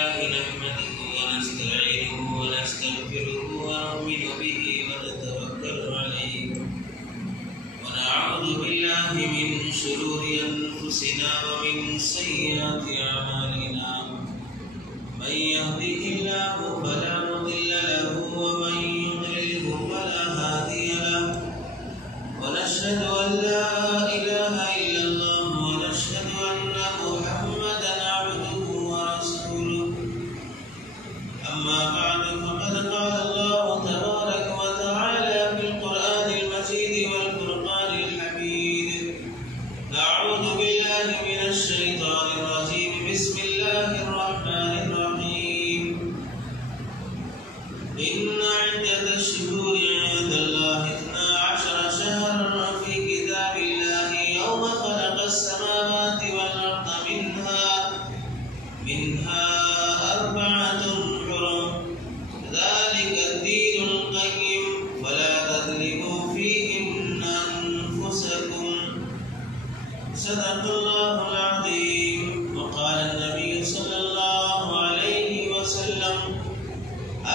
لله نحمده ونستعينه ونستغفره ونؤمن به ونتوكل عليه ونعوذ بالله من شرور أنفسنا ومن سيئات أعمالنا من يهده الله فلا مضل له ومن يضلله فلا هادي له ونشهد أن لا إله إلا الله ونشهد أن محمدا عبده ورسوله أما بعد فقد قال الله تبارك وتعالى في القرآن المجيد والفرقان الحميد أعوذ بالله من الشيطان الرجيم بسم الله الرحمن الرحيم إن عدة الشهور عند الله 12 شهرا في كتاب الله يوم خلق السماوات والأرض منها 4 حرم ذلك الدين القيم فلا تظلموا فيهن أنفسكم صدق الله العظيم. وقال النبي صلى الله عليه وسلم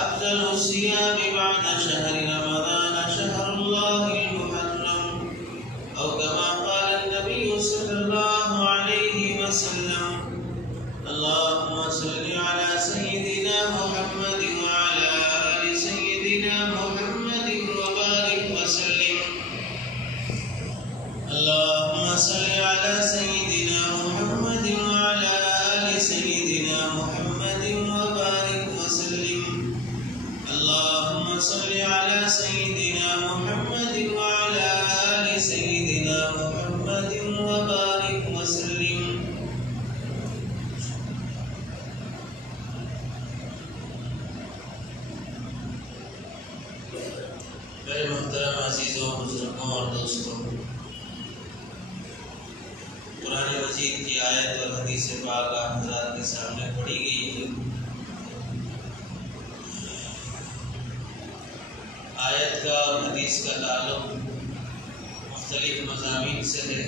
أفضل الصيام بعد شهر رمضان شهر الله المحرم أو كما قال النبي صلى الله عليه وسلم. اللهم صل على سيدنا محمد وعلى آل سيدنا محمد وبارك وسلم. اللهم صل على سيدنا محمد وعلى آل سيدنا محمد وبارك وسلم. اللهم صل على سيدنا محمد وعلى آل سيدنا محمد وبارك وسلم. میرے محترم عزیزوں بزرگوں اور دوستوں، قرآن مجید کی آیت اور حدیث پاک آپ حضرات کے سامنے پڑھی گئی ہے. آیت کا اور حدیث کا تعلق مختلف مضامین سے ہے.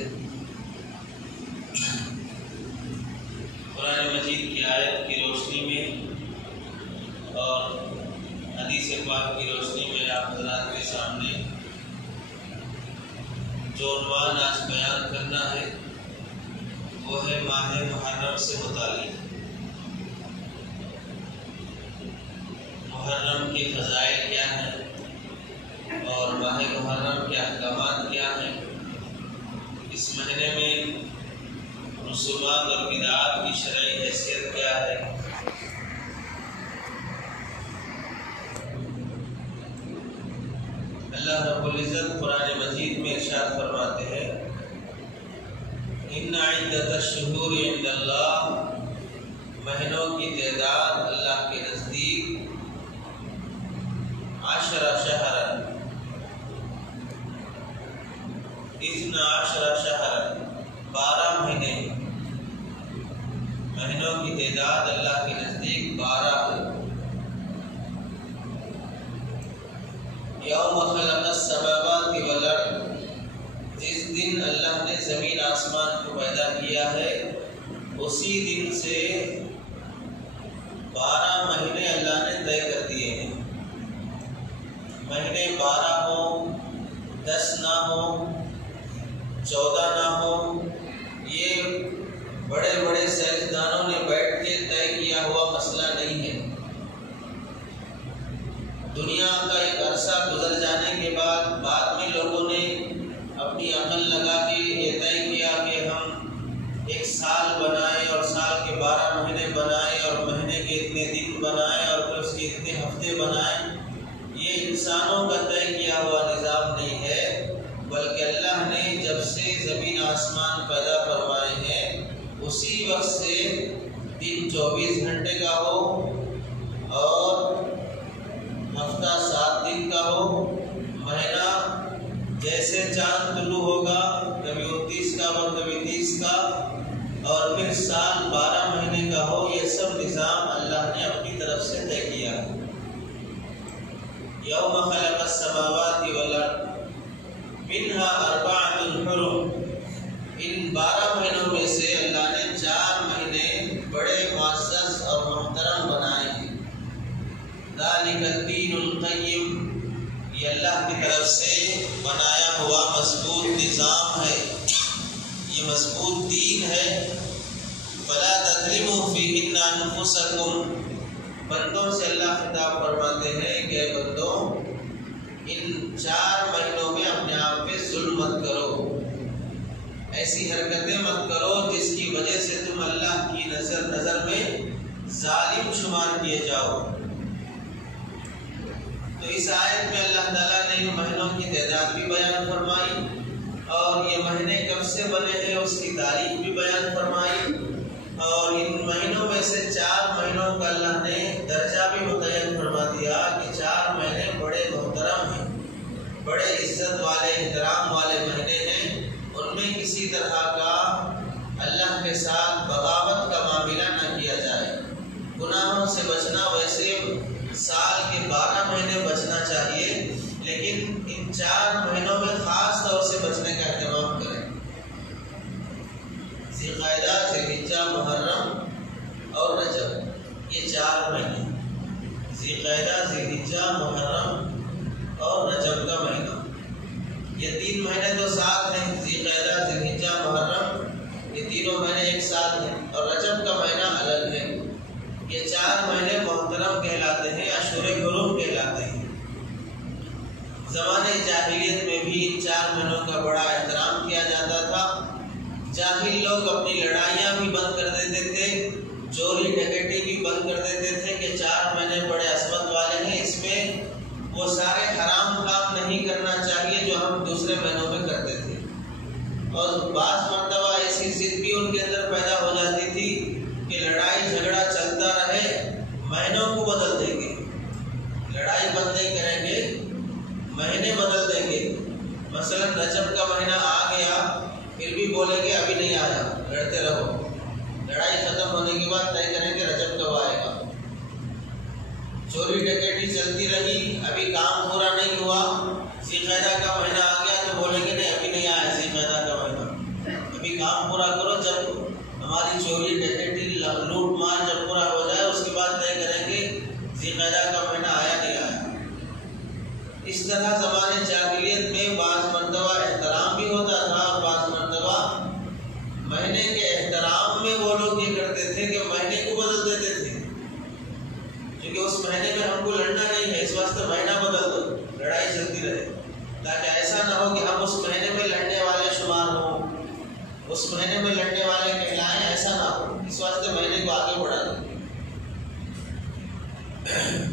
قرآن مجید کی آیت کی روشنی میں اور حدیث پاک کی روشنی میں آپ حضرات کے سامنے جو عنوان آج بیان کرنا ہے وہ ہے ماہ محرم سے متعلق. محرم کے فضائل کیا ہیں اور ماہ محرم کے احکامات کیا ہیں، اس مہینے میں رسومات اور بدعات کی شرعی حیثیت کیا ہے. اللہ رب العزت قرآن مجید میں ارشاد فرماتے ہیں ان عدت الشہور عند اللہ، مہینوں کی تعداد اللہ کے نزدیک 10 شہرا 12 شہرا 12 مہینے، مہینوں کی تعداد اللہ کے نزدیک 12 ہے. یوم خلق السماوات والارض، جس دن اللہ نے زمین آسمان کو پیدا کیا ہے اسی دن سے 12 مہینے اللہ نے طے کر دیے ہیں. مہینے 12 ہو، 10 نہ ہو، 14 نہ ہو، یہ بڑے بڑے سائنسدانوں نے بیٹھ کے طے کیا ہوا مسئلہ نہیں ہے. دنیا کا ایک عرصہ گزر جانے کے بعد میں لوگوں نے اپنی عمل لگا کے یہ طے کیا کہ ہم ایک سال بنائیں اور سال کے 12 مہینے بنائیں اور مہینے کے اتنے دن بنائیں اور پھر اس کے اتنے ہفتے بنائیں. یہ انسانوں کا طے کیا ہوا نظام نہیں ہے، بلکہ اللہ نے جب سے زمین آسمان پیدا فرمائے ہیں اسی وقت سے دن 24 گھنٹے کا ہو اور ہفتہ 7 دن کا ہو، مہینہ جیسے چاند طلوع ہوگا کبھی 29 کا ہو کبھی 30 کا، اور پھر سال 12 مہینے کا ہو. یہ سب نظام اللہ نے اپنی طرف سے طے کیا ہے. یوم خلق السماوات والارض منها 4 حرم، ان 12 مہینوں میں سے اللہ نے 4 مہینے بڑے معزز اور محترم کی طرف سے بنایا ہوا مضبوط نظام ہے، یہ مضبوط دین ہے۔ فلا تظلموا فیہن انفسکم، بندوں سے اللہ خطاب فرماتے ہیں کہ بندوں ان 4 مہینوں میں اپنے آپ پہ ظلم مت کرو، ایسی حرکتیں مت کرو جس کی وجہ سے تم اللہ کی نظر میں ظالم شمار کیے جاؤ۔ تو اس آیت میں اللہ تعالیٰ نے ان مہینوں کی تعداد بھی بیان فرمائی اور یہ مہینے کب سے بنے ہیں اس کی تاریخ بھی بیان فرمائی، اور ان مہینوں میں سے 4 مہینوں کا اللہ نے درجہ بھی متعین فرما دیا کہ 4 مہینے بڑے محترم ہیں، بڑے عزت والے احترام والے مہینے ہیں، ان میں کسی طرح کا اللہ کے ساتھ بغاوت کا معاملہ نہ کیا جائے۔ گناہوں سے بچنا ویسے سال کے 12 مہینے بچنا چاہیے، لیکن ان 4 مہینوں میں خاص طور سے بچنے کا اہتمام کریں۔ ذی القعدہ، ذی الحجہ، محرم اور رجب، یہ 4 مہینے، ذی القعدہ، ذی الحجہ، محرم اور رجب کا مہینہ، یہ 3 مہینے تو ساتھ ہیں، ذی القعدہ، ذی الحجہ، محرم، یہ تینوں مہینے ایک ساتھ ہیں، اور رجب کا مہینہ الگ ہے۔ یہ 4 مہینے محترم کہلاتے ہیں، اشہر حرم کہلاتے ہیں۔ زمانے جاہلیت میں بھی ان 4 مہینوں کا بڑا احترام کیا جاتا تھا۔ جاہل لوگ اپنی لڑائیاں بھی بند کر دیتے تھے، چوری ڈکیتی بھی بند کر دیتے تھے کہ 4 مہینے بڑے عصمت والے ہیں، اس میں وہ سارے حرام کام نہیں کرنا چاہیے جو ہم دوسرے مہینوں میں کرتے تھے۔ اور بعض مرتبہ ایسی ضد بھی ان کے اندر پیدا ہو جاتی تھی کہ لڑائی جھگڑا چلتا رہے، مہینوں کو بدل دیں گے، لڑائی بند نہیں کریں گے، مہینے بدل دیں گے۔ مثلا رجب کا مہینہ آ گیا، پھر بھی بولیں گے ابھی نہیں آیا، لڑتے رہو، لڑائی ختم ہونے کے بعد طے کریں کہ رجب کب آئے گا۔ چوری ڈکیتی چلتی رہی، ابھی کام پورا نہیں ہوا، ذی القعدہ کا مہینہ آ گیا تو بولیں گے نہیں ابھی نہیں آیا ذی القعدہ کا مہینہ، ابھی کام پورا کرو، جب ہماری چوری ڈکیتی لوٹ مار جب پورا ہو جائے اس کے بعد طے کریں گے ذی القعدہ کا مہینہ آیا نہیں آیا۔ اس طرح زمانے جاہلیت میں بعض مرتبہ احترام بھی ہوتا تھا اور بعض مرتبہ مہینے کے احترام میں وہ لوگ یہ کرتے تھے کہ مہینے کو بدل دیتے تھے، کیونکہ اس مہینے میں ہم کو لڑنا نہیں ہے، اس واسطے مہینہ بدل دو، لڑائی چلتی رہے، تاکہ ایسا نہ ہو کہ ہم اس مہینے میں لڑنے والے شمار ہوں، اس مہینے میں لڑنے والے کہلائیں، ایسا نہ ہو، اس واسطے مہینے کو آگے بڑھا دیں۔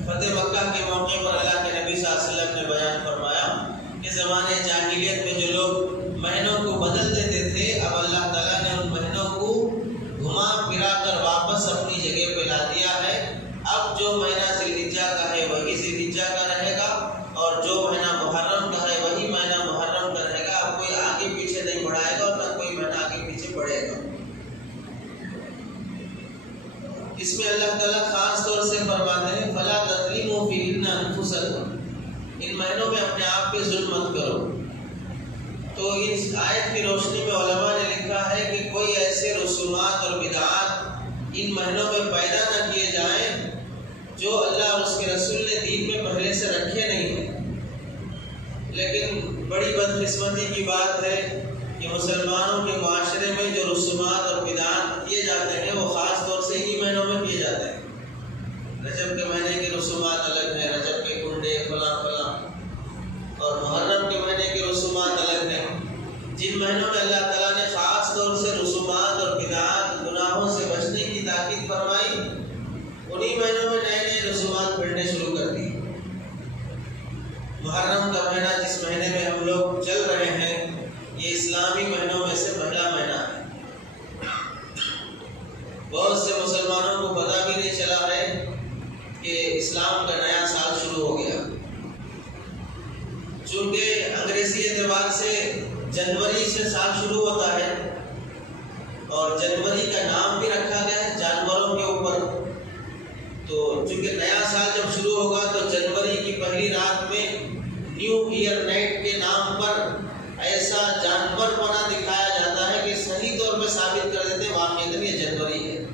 فتح مکہ کے موقع پر اللہ کے نبی صلی اللہ علیہ وسلم نے بیان فرمایا کہ زمانے جاہلیت میں جو لوگ مہینوں کو بدل دیتے تھے، اب اللہ تعالیٰ نے ان مہینوں کو گھما پھرا کر واپس اپنی جگہ پہ لا دیا ہے۔ اب جو مہینہ ذی الحجہ کا ہے وہی ذی الحجہ کا رہے گا، اور جو مہینہ محرم کا ہے وہی مہینہ محرم کا رہے گا، اب کوئی آگے پیچھے نہیں بڑھائے گا اور نہ کوئی مہینہ آگے پیچھے بڑھے گا۔ اس میں اللہ تعالیٰ خاص طور سے فرماتے ہیں فَلَا تَظْلِمُوا فِيهِنَّ أَنفُسَكُمْ، ان مہینوں میں اپنے آپ پہ ظلم مت کرو۔ تو اس آیت کی روشنی میں علماء نے لکھا ہے کہ کوئی ایسے رسومات اور بدعات ان مہینوں میں پیدا نہ کیے جائیں جو اللہ اور اس کے رسول نے دین میں پہلے سے رکھے نہیں ہیں۔ لیکن بڑی بدقسمتی کی بات ہے کہ مسلمانوں کے معاشرے میں جو رسومات اور بدعات کیے جاتے ہیں وہ خاص طور سے ہی مہینوں میں کیے جاتے ہیں۔ رجب کے مہینے کے رسومات الگ ہیں، رجب کے کنڈے فلاں فلاں، اور محرم کے مہینے کے رسومات الگ ہیں۔ جن مہینوں میں اللہ تعالیٰ نے خاص طور سے رسومات اور بدعات گناہوں سے بچنے کی تاکید فرمائی، انہی مہینوں میں نئے نئے رسومات پھیلنے شروع کر دی۔ محرم کا مہینہ جس مہینے میں ہم لوگ چل رہے ہیں، یہ اسلامی مہینوں میں سے پہلا مہینہ ہے۔ بہت سے مسلمانوں کو پتہ بھی نہیں چلا ہے کہ اسلام کا نیا سال شروع ہو گیا، چونکہ انگریزی اعتبار سے جنوری سے سال شروع ہوتا ہے، اور جنوری کا نام بھی رکھا گیا ہے جانوروں کے اوپر۔ تو چونکہ نیا سال جب شروع ہوگا تو جنوری کی پہلی رات میں نیو ایئر نائٹ کے نام پر ایسا جانور پنا دکھایا جاتا ہے کہ صحیح طور پہ ثابت کر دیتے ہیں واقعی یہ جنوری ہے،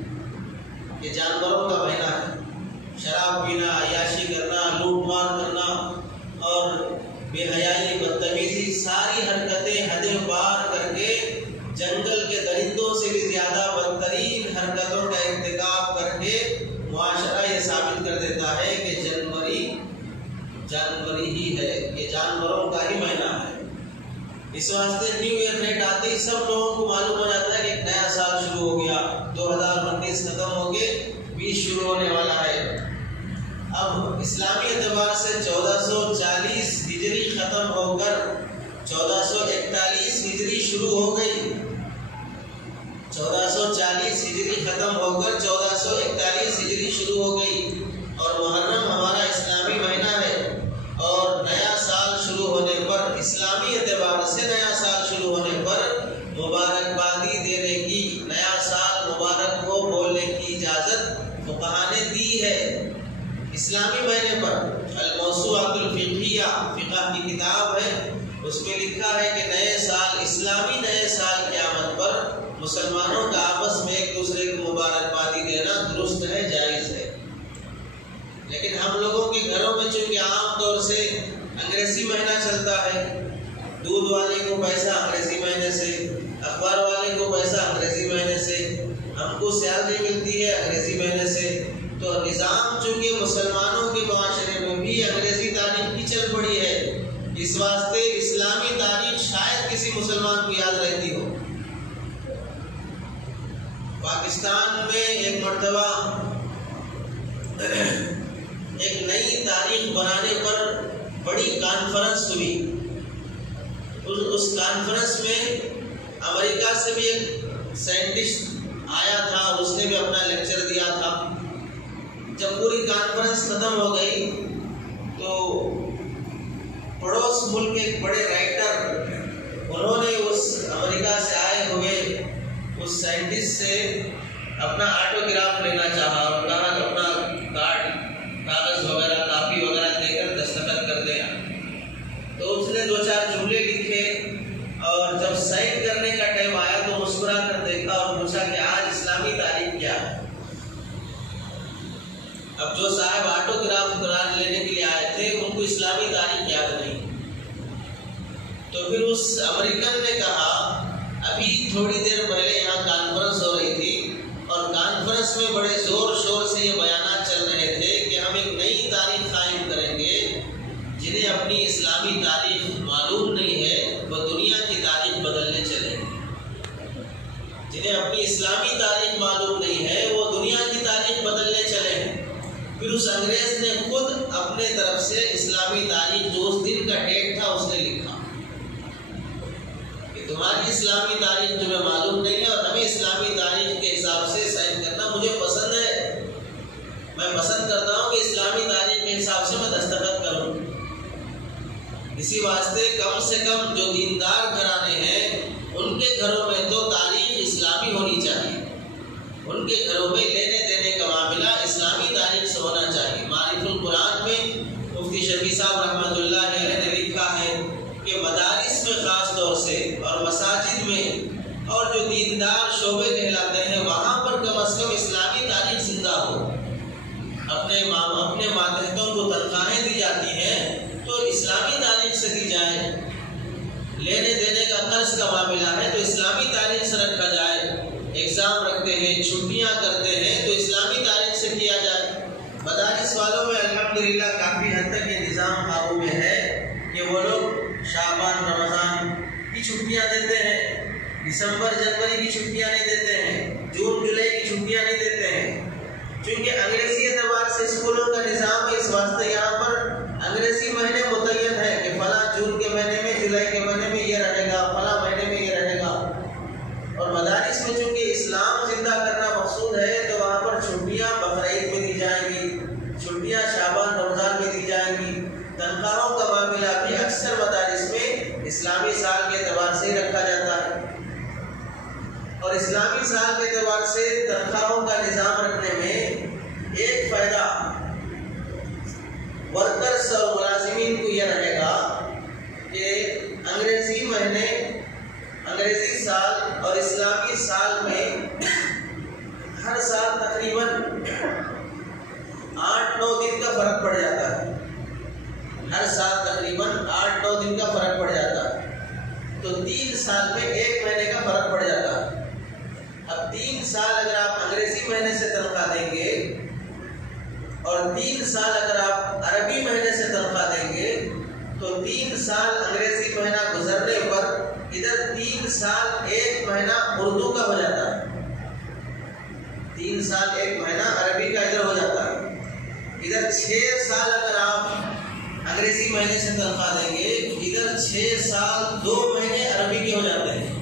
یہ جانوروں کا مہینہ ہے۔ شراب پینا، عیاشی کرنا، لوٹ مار کرنا اور بے حیا اس واسطے نیو ایئر نیٹ آتے ہی سب لوگوں کو معلوم ہو جاتا ہے کہ ایک نیا سال شروع ہو گیا، 2019 ختم ہو کے 20 شروع ہونے والا ہے۔ اب اسلامی اعتبار سے 1440 ہجری ختم ہو کر 1441 ہجری شروع ہو گئی۔ 1440 ہجری ختم ہو کر 1441 ہجری شروع ہو گئی، اور محرم ہمارا اسلامی مہینہ ہے، اور نیا سال شروع ہونے پر، اسلامی اعتبار سے نیا سال شروع ہونے پر مبارکبادی دینے کی، نیا سال مبارک کو بولنے کی اجازت فقہاء نے دی ہے۔ اسلامی مہینے پر الموسوعۃ الفقہیہ فقہ کی کتاب ہے، اس میں لکھا ہے کہ نئے سال، اسلامی نئے سال کی آمد پر مسلمانوں کا آپس میں ایک دوسرے کو مبارکبادی دینا درست ہے، جائز ہے۔ لیکن ہم لوگوں کے گھروں میں چونکہ عام طور سے انگریزی مہینہ چلتا ہے، دودھ والے کو پیسہ انگریزی مہینے سے، اخبار والے کو پیسہ انگریزی مہینے سے، ہم کو سیلری ملتی ہے انگریزی مہینے سے، تو نظام چونکہ مسلمانوں کے معاشرے میں بھی انگریزی تاریخ کی چل پڑی ہے، اس واسطے اسلامی تاریخ شاید کسی مسلمان کو یاد رہتی ہو۔ پاکستان میں ایک مرتبہ ایک نئی تاریخ بنانے پر بڑی کانفرنس ہوئی۔ اس کانفرنس میں امریکہ سے بھی ایک سائنٹسٹ آیا تھا، اور اس نے بھی اپنا لیکچر دیا تھا۔ جب پوری کانفرنس ختم ہو گئی تو پڑوس ملک کے ایک بڑے رائٹر، انہوں نے اس امریکہ سے آئے ہوئے اس سائنٹسٹ سے اپنا آٹوگراف لینا چاہا، اور کہا کہ اپنا کاغذ وغیرہ، کاپی وغیرہ دے کر دستخط کر دیں۔ تو اس نے 2-4 جملے لکھے، اور جب سائن کرنے کا ٹائم آیا تو مسکرا کر دیکھا اور پوچھا کہ آج اسلامی تاریخ کیا ہے۔ اب جو صاحب آٹوگراف قرار لینے کے لیے آئے تھے ان کو اسلامی تاریخ یاد نہیں، تو پھر اس امریکن نے کہا ابھی تھوڑی دیر پہلے یہاں کانفرنس ہو رہی تھی، اور کانفرنس میں بڑے زور شور سے یہ بیانات چل رہے تھے کہ ہم ایک نئی تاریخ قائم کریں گے۔ جنہیں اپنی اسلامی تاریخ معلوم نہیں ہے وہ دنیا کی تاریخ بدلنے چلے ہیں، جنہیں اپنی اسلامی تاریخ معلوم نہیں ہے وہ دنیا کی تاریخ بدلنے چلے ہیں۔ پھر اس انگریز نے خود اپنے طرف سے اسلامی تاریخ جو اس دن کا ڈیٹ تھا اس نے لکھا کہ تمہاری اسلامی تاریخ تمہیں معلوم نہیں ہے، اور ہمیں اسلامی تاریخ کے حساب سے سائن کرنا مجھے پسند ہے، میں پسند کرتا ہوں کہ اسلامی تاریخ کے حساب سے میں دستخط کروں۔ اسی واسطے کم سے کم جو دیندار گھرانے ہیں ان کے گھروں میں تو تاریخ اسلامی ہونی چاہیے، ان کے گھروں میں لینے دینے کا معاملہ اسلامی تاریخ سے ہونا چاہیے۔ معارف القرآن میں مفتی شفیع صاحب رحمۃ اللہ علیہ نے لکھا ہے کہ مدارس میں خاص طور سے اور مساجد میں اور جو دیندار شعبے کہلاتے ہیں وہاں پر کم از کم اسلامی تاریخ زندہ ہو۔ اپنے ماتحتوں کو تنخواہیں دی جاتی ہیں تو اسلامی تاریخ سے دی جائے، لینے دینے کا قرض کا معاملہ ہے تو اسلامی تاریخ سے رکھا جائے، ایگزام رکھتے ہیں، چھٹیاں کرتے ہیں تو اسلامی تاریخ سے کیا جائے۔ مدارس والوں میں الحمدللہ کافی حد تک یہ نظام قابو میں ہے کہ وہ لوگ شعبان رمضان کی چھٹیاں دیتے ہیں، دسمبر جنوری کی چھٹیاں نہیں دیتے ہیں، جون جولائی کی چھٹیاں نہیں دیتے ہیں، چونکہ انگریزی اعتبار سے اسکولوں کا نظام ہے، اس واسطے یہاں پر انگریزی مہینے متعین ہے کہ فلاں جون کے مہینے میں، جولائی کے مہینے میں یہ رہے گا، فلاں مہینے میں یہ رہے گا۔ اور مدارس میں چونکہ اسلام زندہ کرنا مقصود ہے تو وہاں پر چھٹیاں بقرعید میں دی جائیں گی، چھٹیاں شعبان رمضان میں دی جائیں گی۔ تنخواہوں کا معاملہ بھی اکثر مدارس میں اسلامی سال کے اعتبار سے رکھا جاتا ہے، اور اسلامی سال کے اعتبار سے تنخواہوں کا نظام رکھنے میں ایک فائدہ ورکرز اور ملازمین کو یہ رہے گا کہ انگریزی مہینے، انگریزی سال اور اسلامی سال میں ہر سال تقریباً 8-9 دن کا فرق پڑ جاتا ہے، ہر سال تقریباً 8-9 دن کا فرق پڑ جاتا ہے، تو 3 سال میں 1 مہینے کا فرق پڑ جاتا ہے۔ اب 3 سال اگر آپ انگریزی مہینے سے تنخواہ دیں گے اور 3 سال اگر آپ عربی مہینے سے تنخواہ دیں گے تو 3 سال انگریزی مہینہ گزرنے پر مہینہ اردو کا ہو جاتا ہے، 3 سال ایک مہینہ عربی کا ادھر ہو جاتا ہے. ادھر 6 سال اگر آپ انگریزی مہینے سے تنخواہ دیں گے، ادھر 6 سال 2 مہینے عربی کے ہو جاتے ہیں.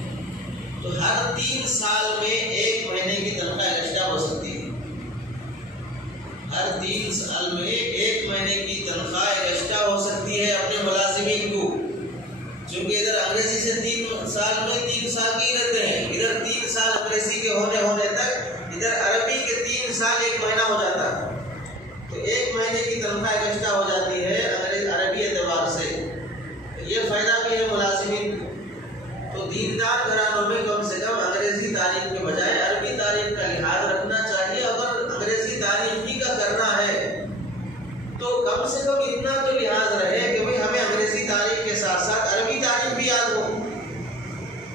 تو ہر 3 سال میں 1 مہینے کی تنخواہ ایکسٹرا ہو سکتی ہے. ہر 3 سال میں 1 مہینے کی تنخواہ ایکسٹرا ہو سکتی ہے اپنے ملازمین کو. چونکہ ادھر انگریزی سے 3 سال میں 3 سال کی رہتے ہیں، ادھر 3 سال انگریزی کے ہونے تک ادھر عربی کے 3 سال 1 مہینہ ہو جاتا ہے. تو 1 مہینے کی تنخواہ ایکسٹرا ہو جاتی ہے عربی اعتبار سے. یہ فائدہ بھی ہے ملازمین کو. تو دیندار گھرانوں میں کم سے کم انگریزی تاریخ کے بجائے عربی تاریخ کا لحاظ رکھنا چاہیے. اگر انگریزی تاریخ ہی کا کرنا ہے تو کم سے کم اتنا تو لحاظ رہے کہ بھئی ہمیں انگریزی تاریخ کے ساتھ ساتھ عربی تاریخ بھی یاد ہو.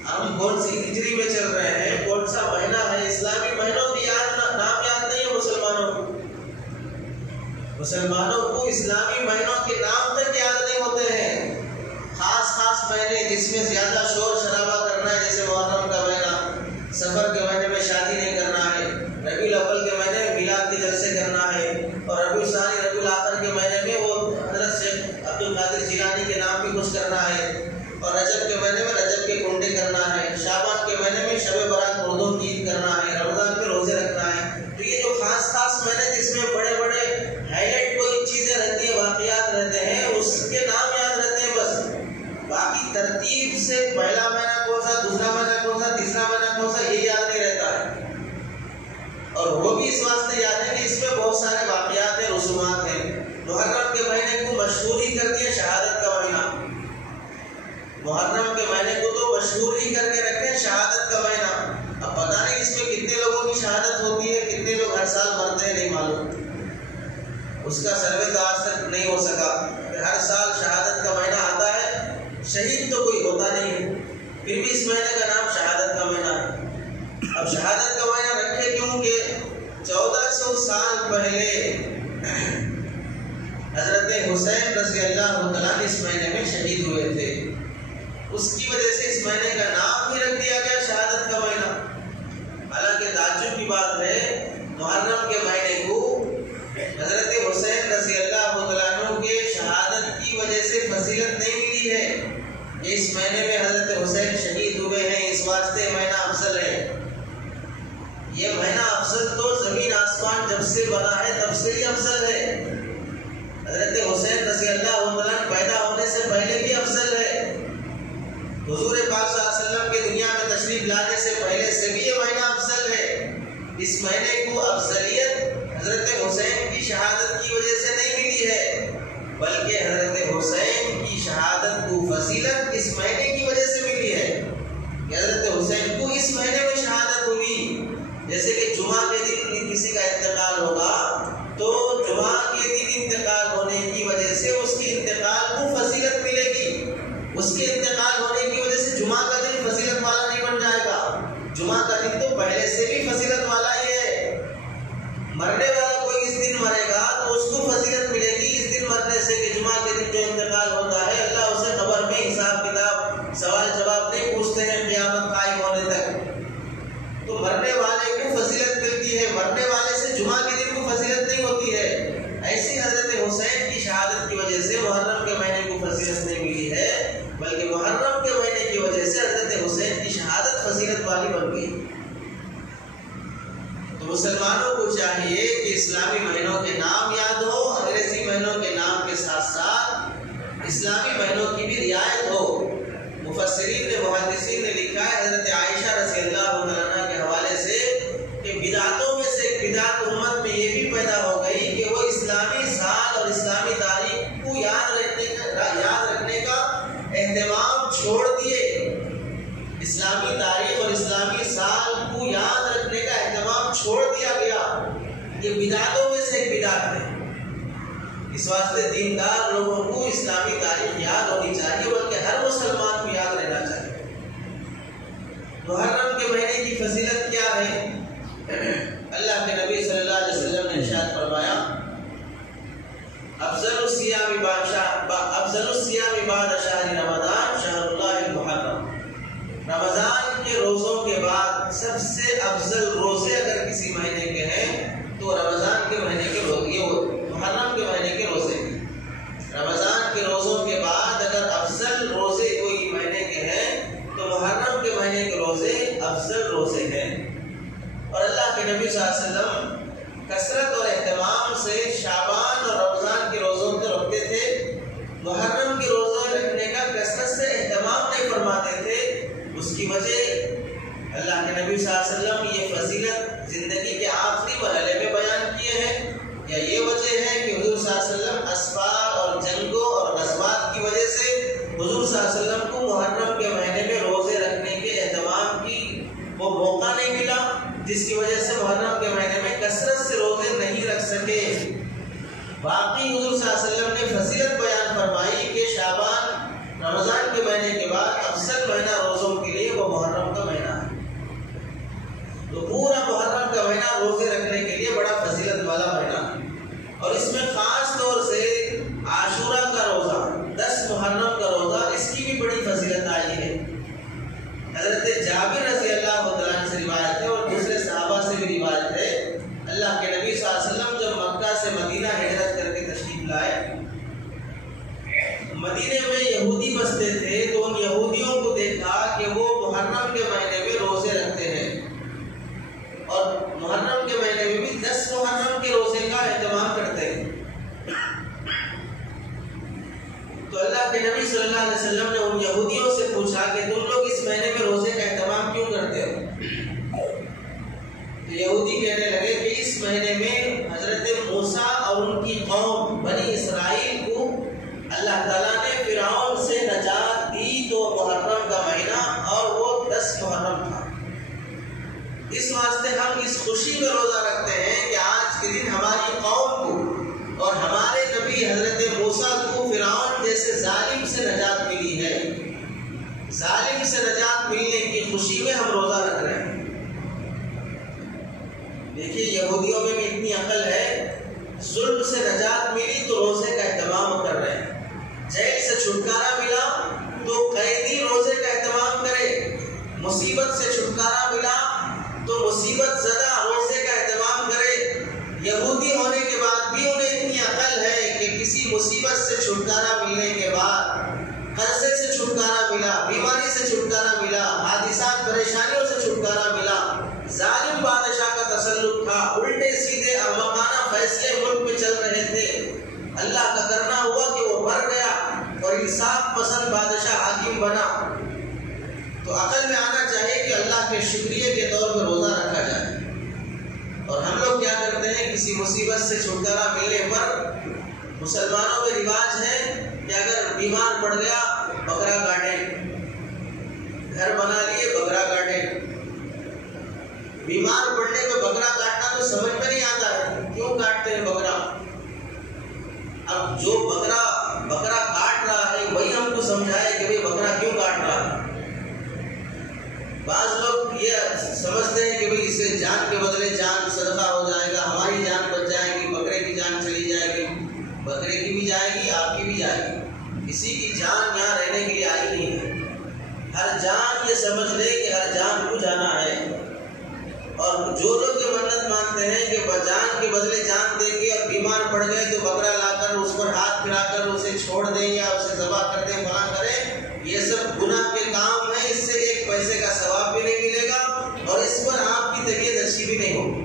ہم کون سی ہجری میں چل رہے ہیں، کون سا مہینہ ہے، اسلامی مہینوں کی نام یاد نہیں ہے مسلمانوں کو. مسلمانوں کو اسلامی مہینوں کے نام تک یاد نہیں ہوتے ہیں. خاص مہینے جس میں زیادہ شور شرابہ کرنا ہے، جیسے محرم کا مہینہ، سفر کے مہینے میں شادی نہیں کرنا ہے، ربیع الاول کے مہینے میں میلاد کے جلسے کرنا ہے، اور ربیع ثانی ربیع الاخر کے مہینے میں وہ حضرت شیخ عبد القادر جیلانی کے نام بھی کچھ کرنا ہے، اور رجب کے مہینے میں رجب کے کنڈے کرنا ہے، شعبان کے مہینے میں شب برات مردوں کی عید کرنا ہے، رمضان میں روزے رکھنا ہے. تو یہ جو خاص مہینے جس میں بڑے ہائی لائٹ کوئی چیزیں رہتی ہیں، واقعات رہتے ہیں، اس کے نام یاد رہتے ہیں بس. باقی ترتیب سے پہلا مہینہ کون سا، دوسرا مہینہ کون سا، تیسرا مہینہ کون سا، یہ یاد نہیں رہتا ہے. اور وہ بھی اس واسطے یاد ہے کہ اس میں بہت سارے واقعات ہیں، رسومات ہیں. محرم کے مہینے کو مشہور ہی کر دیا شہادت کا مہینہ. محرم کے مہینے کو تو مشہور ہی کر کے رکھے شہادت کا مہینہ. اب پتہ نہیں اس میں کتنے لوگوں کی شہادت ہوتی ہے، کتنے لوگ ہر سال مرتے ہیں، نہیں معلوم. اس کا سروے تو آج تک نہیں ہو سکا کہ ہر سال شہادت کا مہینہ آتا ہے، شہید تو کوئی ہوتا نہیں ہے، پھر بھی اس مہینے کا نام شہادت کا مہینہ ہے. اب شہادت کا مہینہ رکھے کیوں کہ 1400 سال پہلے حضرت حسین رضی اللہ عنہ اس مہینے میں شہید ہوئے تھے. اس کی وجہ سے اس مہینے کا نام ہی رکھ دیا گیا شہادت کا مہینہ. حالانکہ تعجب کی بات ہے، محرم کے مہینے کو حضرت حسین رضی اللہ عنہ کے شہادت کی وجہ سے فضیلت نہیں ملی ہے. اس مہینے میں حضرت حسین شہید ہوئے ہیں، اس واسطے مہینہ افضل ہے. یہ مہینہ افضل تو زمین آسمان جب سے بنا ہے تب سے ہی افضل ہے. حضرت حسین رضی اللہ عنہ پیدا ہونے سے پہلے بھی افضل ہے. حضور پاک صلی اللہ علیہ وسلم کے دنیا میں تشریف لانے سے پہلے سے بھی یہ مہینہ افضل ہے. اس مہینے کو افضلیت حضرت حسین کی شہادت کی وجہ سے نہیں ملی ہے، بلکہ حضرت حسین کی شہادت کو فضیلت اس مہینے کی وجہ سے ملی ہے کہ حضرت حسین کو اس مہینے میں شہادت ہوئی. جیسے کہ جمعہ کے دن کسی کا انتقال ہوگا تو جمعہ کے دن انتقال ہونے کی وجہ سے اس کے انتقال کو فضیلت ملے گی. اس کے انتقال ہونے کی وجہ سے جمعہ کا دن فضیلت والا نہیں بن جائے گا. جمعہ کا دن تو پہلے سے بھی فضیلت والا ہی ہے. مرنے والا کوئی اس دن مرے گا تو اس کو فضیلت ملے گی اس دن مرنے سے کہ جمعہ کے دن جو انتقال ہوتا ہے اللہ اسے قبر میں حساب کتاب سوال جواب نہیں پوچھتے ہیں قیامت قائم ہونے تک. تو مرنے والے کو فضیلت ملتی ہے، مرنے والے سے جمعہ کے دن کو فضیلت نہیں ہوتی ہے. ایسی حضرت حسین کی شہادت کی وجہ سے محرم کے مہینے کو فضیلت نہیں ملی ہے، بلکہ محرم کے مہینے کی وجہ سے حضرت حسین کی شہادت فضیلت والی بن گئی. تو مسلمانوں کو چاہیے کہ اسلامی مہینوں کے نام یاد ہو، انگریزی مہینوں کے نام کے ساتھ ساتھ اسلامی مہینوں کی بھی رعایت ہو. مفسرین نے، محدثین نے لکھا ہے حضرت عائشہ رضی اللہ عنہا کے حوالے سے کہ بدعتوں میں سے ایک بدعت امت میں یہ بھی پیدا ہو گئی کہ وہ اسلامی سال اور اسلامی تاریخ کو یاد رکھنے کا اہتمام چھوڑ دیے. اسلامی تاریخ اور اسلامی سال کو یاد رکھنے کا اہتمام چھوڑ دیا گیا. یہ بدعتوں میں سے ایک بدعت ہے. اس واسطے دیندار لوگوں کو اسلامی تاریخ یاد ہونی چاہیے، بلکہ ہر مسلمان کو یاد رہنا چاہیے. محرم کے مہینے کی فضیلت کیا ہے؟ اللہ کے نبی صلی اللہ علیہ وسلم نے ارشاد فرمایا، افضل الصیام بعد شہر رمضان شہر اللہ المحرم. رمضان کے روزوں کے بعد بعد سب سے افضل روزے اگر کسی مہینے کے ہیں تو رمضان کے مہینے کے روزے، یہ محرم کے مہینے کے روزے ہیں۔ رمضان کے روزوں کے بعد اگر افضل روزے کوئی مہینے کے ہیں تو محرم کے مہینے کے روزے افضل روزے ہیں۔ اور اللہ کے نبی صلی اللہ علیہ وسلم کثرت اور اہتمام سے شعبان اور رمضان کے روزوں کو رکھتے تھے، محرم کے روزے رکھنے کا کثرت سے اہتمام نہیں فرماتے تھے۔ اس کی وجہ اللہ کے نبی صلی اللہ علیہ وسلم یہ فضیلت زندگی کے آخری مرحلے میں بیان کیے ہیں، یا یہ وجہ ہے کہ حضور صلی اللہ علیہ وسلم اسباب اور جنگوں اور غزوات کی وجہ سے حضور صلی اللہ علیہ وسلم کو محرم کے مہینے میں روزے رکھنے کے اہتمام کی وہ موقع نہیں ملا، جس کی وجہ سے محرم کے مہینے میں کثرت سے روزے نہیں رکھ سکے۔ باقی حضور صلی اللہ علیہ وسلم نے فضیلت بیان فرمائی کہ شعبان رمضان کے مہینے کے بعد افضل مہینہ روزوں کے لیے وہ محرم کا مہینہ ہے۔ تو پورا محرم کا مہینہ روزے رکھنے کے لیے بڑا فضیلت والا مہینہ ہے، اور اس میں خاص طور سے عاشورہ کا روزہ، 10 محرم کا روزہ، اس کی بھی بڑی فضیلت آئی ہے۔ حضرت جابر رضی اللہ تعالیٰ عنہ سے روایت ہے اور دوسرے صحابہ سے بھی روایت ہے، اللہ کے نبی صلی اللہ علیہ وسلم جب مکہ سے مدینہ ہجرت کر کے تشریف لائے، مدینے میں یہودی بستے تھے، تو ان یہودیوں کو دیکھا کہ وہ محرم کے مہینے میں روزے رکھتے ہیں، اور محرم کے مہینے میں بھی 10 محرم کے روزے کا اہتمام کرتے ہیں۔ تو اللہ کے نبی صلی اللہ علیہ وسلم نے ان یہودیوں سے پوچھا کہ تم لوگ اس مہینے میں روزے کا اہتمام کیوں کرتے ہو؟ تو یہودی کہنے لگے کہ اس مہینے میں حضرت موسیٰ اور ان کی قوم بنی اسرائیل کو اللہ تعالیٰ نے فرعون سے نجات دی، تو محرم کا مہینہ اور وہ 10 محرم تھا۔ اس واسطے ہم اس خوشی میں روزہ رکھتے ہیں کہ آج کے دن ہماری قوم کو اور ہمارے نبی حضرت موسیٰ کو فرعون جیسے ظالم سے نجات ملی ہے۔ ظالم سے نجات ملنے کی خوشی میں ہم روزہ رکھ رہے ہیں۔ دیکھیے یہودیوں میں بھی اتنی عقل ہے، ظلم سے نجات ملی تو روزے کا اہتمام کر رہے ہیں، جیل سے چھٹکارا ملا تو قیدی روزے کا اہتمام کرے، مصیبت سے چھٹکارا ملا تو مصیبت زدہ روزے کا اہتمام کرے۔ یہودی ہونے کے بعد بھی انہیں اتنی عقل ہے کہ کسی مصیبت سے چھٹکارا ملنے کے بعد، قرضے سے چھٹکارا ملا، بیماری سے چھٹکارا ملا، حادثات پریشانیوں سے چھٹکارا ملا، ظالم بادشاہ کا تسلط تھا، الٹے سیدھے احمقانہ فیصلے ملک میں چل رہے تھے، اللہ کا کرنا ہوا کہ وہ مر گیا اور انصاف پسند بادشاہ حاکم بنا۔ تو عقل میں آنا چاہیے کہ اللہ کے شکریہ کے طور پر روزہ رکھا جائے۔ اور ہم لوگ کیا کرتے ہیں، کسی مصیبت سے چھٹکارا ملنے پر مسلمانوں میں رواج ہے کہ اگر بیمار پڑ گیا بکرا کاٹے، گھر بنا لیے بکرا کاٹے۔ بیمار پڑنے پہ بکرا کاٹنا تو سمجھ میں نہیں آتا ہے، کیوں کاٹتے ہیں بکرا؟ اب جو بکرا کاٹ رہا ہے وہی ہم کو سمجھائے کہ بھئی بکرا کیوں کاٹ رہا ہے۔ بعض لوگ یہ سمجھتے ہیں کہ بھئی اس سے جان کے بدلے جان صدقہ ہو جائے گا، ہماری جان بچ جائے گی، بکرے کی جان چلی جائے گی، بکرے کی بھی جائے گی، آپ کی بھی جائے گی، کسی کی جان یہاں رہنے کے لیے آئی نہیں ہے۔ ہر جان یہ سمجھ لے کہ ہر جان کو جانا ہے، اور جو لوگ یہ منت مانتے ہیں کہ جان کے بدلے جان دیں گے اور بیمار پڑ گئے تو بکرا لا کر اس پر ہاتھ پھرا کر اسے چھوڑ دیں یا اسے ذبح کر دیں، فلاں کریں، یہ سب گناہ کے کام ہیں، اس سے ایک پیسے کا ثواب بھی نہیں ملے گا اور اس پر آپ کی طبیعت اچھی بھی نہیں ہوگی،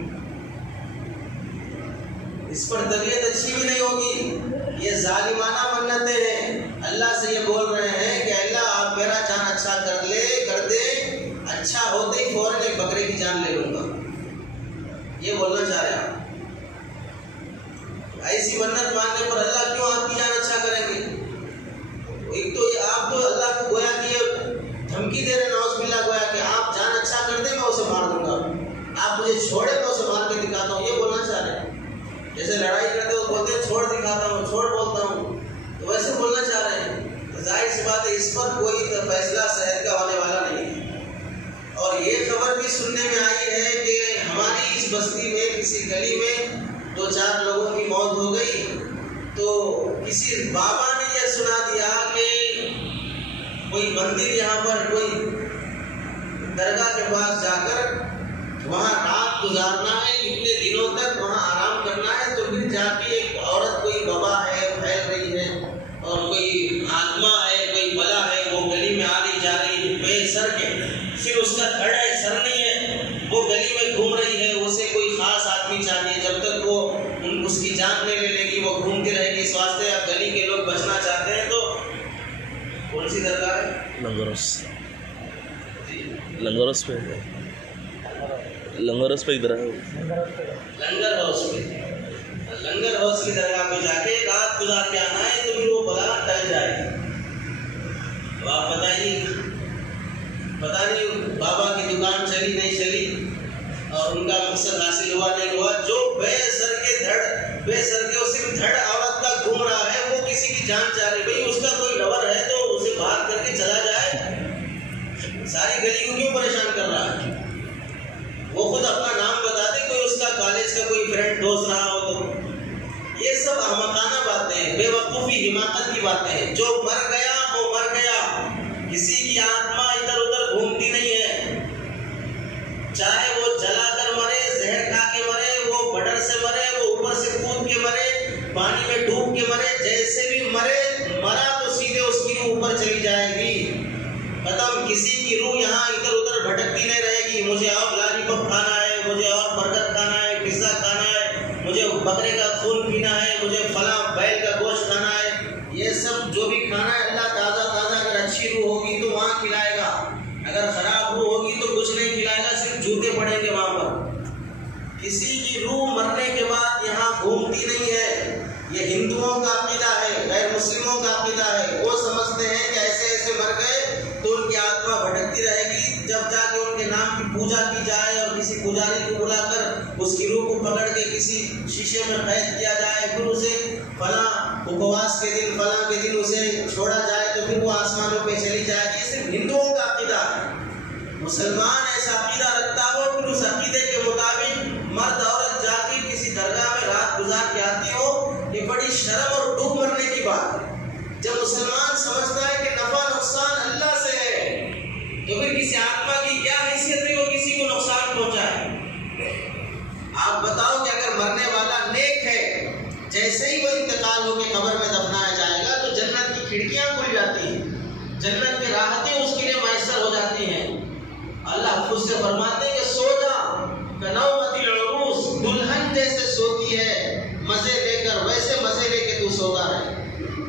اس پر طبیعت اچھی بھی نہیں ہوگی۔ یہ ظالمانہ منتیں ہیں، اللہ سے یہ بول رہے ہیں کہ اللہ آپ میرا جان اچھا کر دے، اچھا ہوتے ہی فوراً ایک بکرے کی جان لے لوں گا، یہ بولنا چاہ رہے ہیں۔ ایسی منت ماننے پر اللہ کیوں آپ کی جان اچھا کریں گے؟ ایک تو آپ تو اللہ کو گویا کہ دھمکی دے رہے، نعوذ باللہ، گویا کہ آپ جان اچھا کر دیں میں اسے مار دوں گا، آپ مجھے چھوڑے میں اسے مار کے دکھاتا ہوں، یہ بولنا چاہ رہے ہیں۔ جیسے لڑائی کرتے ہو بولتے ہیں چھوڑ دکھاتا ہوں، چھوڑ بولتا ہوں، تو ویسے بولنا چاہ رہے ہیں۔ ظاہر سی بات ہے اس پر کوئی فیصلہ شہر کا ہونے والا نہیں ہے۔ اور یہ خبر بھی سننے میں آئی ہے کہ ہماری اس بستی میں کسی گلی میں 2-4 لوگوں کی موت ہو گئی، تو کسی بابا نے یہ سنا دیا کہ کوئی مندر یہاں پر کوئی درگاہ کے پاس جا کر وہاں رات گزارنا ہے، اتنے دنوں تک وہاں آرام کرنا ہے، تو پھر جا کے ایک عورت کوئی وبا ہے پھیل رہی ہے اور کوئی آتما ہے، کوئی بلا ہے، وہ گلی میں آ رہی جا رہی بے سر کے، پھر اس کا دھڑ ہے سر نہیں ہے، وہ گلی میں گھوم رہی ہے، اسے کوئی خاص آدمی چاہیے، جب تک وہ اس کی جان نہیں لے لے گی وہ گھومتی رہے گی، اس واسطے آپ گلی کے لوگ بچنا چاہتے ہیں تو کون سی درگاہ ہے؟ لنگرس پہ لنگر ہاؤس پہ لنگر ہاؤس کی درگاہ پہ جا کے رات گزار کے آنا ہے تو پھر وہ بلا ٹل جائے گی۔ تو آپ بتائیے، پتہ نہیں بابا کی دکان چلی نہیں چلی اور ان کا مقصد حاصل ہوا نہیں ہوا، جو بے سر کے وہ صرف دھڑ عورت کا گھوم رہا ہے، وہ کسی کی جان چاہ رہی، بھائی اس کا کوئی لور ہے تو اسے بھاگ کر کے چلا جائے، ساری گلی کو کیوں پریشان کر رہا ہے؟ وہ خود اپنا نام بتا دے، کوئی اس کا کالج کا کوئی فرینڈ دوست رہا ہو تو۔ یہ سب احمقانہ باتیں ہیں، بے وقوفی حماقت کی باتیں ہیں۔ جو مر گیا وہ مر گیا، کسی کی آتما ادھر ادھر گھومتی نہیں ہے، چاہے وہ جلا کر مرے، زہر کھا کے مرے، وہ بٹر سے مرے، وہ اوپر سے کود کے مرے، پانی میں ڈوب کے مرے، جیسے بھی مرے، مرا تو سیدھے اس کی روح اوپر چلی جائے گی، ختم۔ کسی کی روح یہاں ادھر ادھر بھٹکتی نہیں رہے گی، مجھے اور لالی پاپ کھانا ہے، مجھے اور برگر کھانا ہے، پیزا کھانا ہے، مجھے بکرے کا خون پینا ہے، مجھے فلاں بیل کا گوشت کھانا ہے، یہ سب جو بھی کھانا ہے اللہ تازہ اگر اچھی روح ہوگی تو وہاں کھلائے گا، اگر خراب روح ہوگی تو کچھ نہیں کھلائے گا، صرف جوتے پڑیں گے وہاں پر۔ کسی کی روح مرنے کے بعد یہاں گھومتی نہیں ہے، یہ ہندوؤں کا عقیدہ ہے، غیر مسلموں کا عقیدہ ہے۔ وہ سمجھتے ہیں کہ ایسے ایسے مر گئے تو ان کی آتما بھٹکتی رہے گی، جب جا کے ان کے نام کی پوجا کی جائے اور کسی پجاری کو بلا کر اس کی روح کو پکڑ کے کسی شیشے میں قید کیا جائے، پھر اسے فلاں اپواس کے دن فلاں کے دن اسے چھوڑا جائے تو پھر وہ آسمانوں پہ چلی جائے گی۔ یہ صرف ہندوؤں کا عقیدہ ہے۔ مسلمان ایسا عقیدہ رکھتا ہو پھر اس عقیدے کے مطابق مرد عورت جا کے کسی درگاہ میں رات گزار کے آتی ہو، یہ بڑی شرم اور ڈوب مرنے کی بات ہے۔ جب مسلمان سمجھتا ہے کہ نفع نقصان اللہ سے ہے تو پھر کسی آتما کی کیا حیثیت ہے وہ کسی کو نقصان پہنچائے؟ آپ بتاؤ کہ اگر مرنے والا نیک ہے، جیسے ہی وہ انتقال ہو کے قبر میں دفنایا جائے گا تو جنت کی کھڑکیاں کھل جاتی ہیں، جنت کی راحتیں اس کے لیے میسر ہو جاتی ہیں۔ اللہ خود سے فرماتے ہیں کہ سو جا کنومت العروس، دلہن جیسے سوتی ہے مزے لے کر، ویسے مزے لے کے تو سوتا رہے۔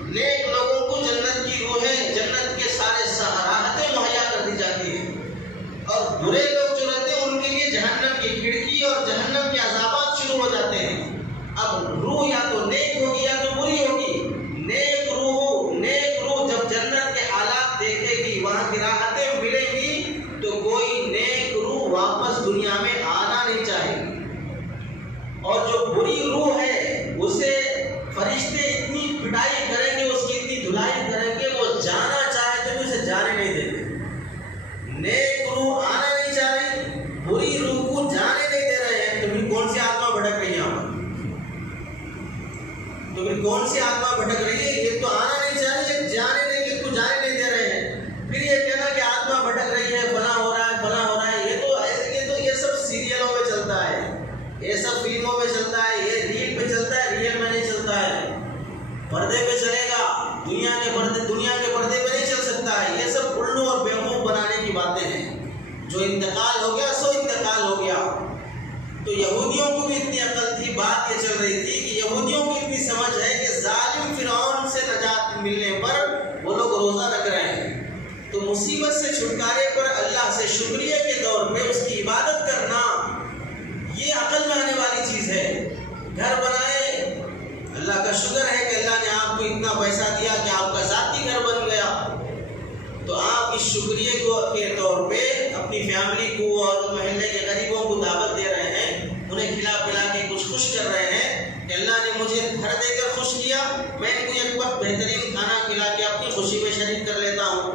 نیک لوگوں کو جنت کی روحیں، جنت کے سارے راحتیں مہیا کر دی جاتی ہیں، اور برے لوگ جو رہتے ہیں ان کے لیے جہنم کی کھڑکی اور جہنم کے عذابات شروع ہو جاتے ہیں۔ اب روح یا تو نیک ہوگی یا تو بری ہوگی۔ نیک روح جب جنت کے حالات دیکھے گی، وہاں کی راحتیں ملیں گی تو کوئی نیک روح واپس دنیا میں آنا نہیں چاہے گی، اور جو بری روح ہے اسے فرشتے اتنی پٹائی کریں گے، اس کی اتنی دھلائی کریں گے، وہ جانا چاہے تو اسے جانے نہیں دیں گے۔ نیک روح آنا نہیں چاہ رہی، بری روح کو جانے نہیں دے رہے ہیں، تو پھر کون سی آتما بھٹک رہی ہے یہاں پر؟ تو پھر کون سی آتما بھٹک رہی ہے؟ یہ تو آنا نہیں چاہ رہی ہے، جانے نہیں، اس کو جانے نہیں دے رہے ہیں۔ پھر یہ کہنا کہ آتما بھٹک رہی ہے، فلاں ہو رہا ہے، فلاں ہو رہا ہے، یہ سب سیریلوں میں چلتا ہے، یہ سب فلموں میں چلتا ہے، یہ ریل پہ چلتا ہے، ریل میں نہیں چلتا ہے۔ پردے پہ چلے گا، دنیا کے پردے پہ نہیں چل سکتا ہے۔ یہ سب الو اور بیوقوف بنانے کی باتیں ہیں۔ جو انتقال ہو گیا سو انتقال ہو گیا۔ تو یہودیوں کو بھی اتنی عقل تھی، بات یہ چل رہی تھی کہ یہودیوں کو اتنی سمجھ ہے کہ ظالم فرعون سے نجات ملنے پر وہ لوگ روزہ رکھ رہے ہیں، تو مصیبت سے چھٹکارے پر اللہ سے شکریہ کے طور پہ اس کی عبادت کرنا، یہ عقل میں آنے والی چیز ہے۔ گھر بنائے، اللہ کا شکر ہے کہ اللہ نے آپ کو اتنا پیسہ دیا کہ آپ کا ذاتی گھر بن گیا، تو آپ اس شکریہ کے طور پہ اپنی فیملی کو اور محلے کے غریبوں کو دعوت دے رہے ہیں، انہیں کھلا پلا کے کچھ خوش کر رہے ہیں کہ اللہ نے مجھے گھر دے کر خوش کیا، میں ان کو ایک وقت بہترین کھانا کھلا کے اپنی خوشی میں شریک کر لیتا ہوں۔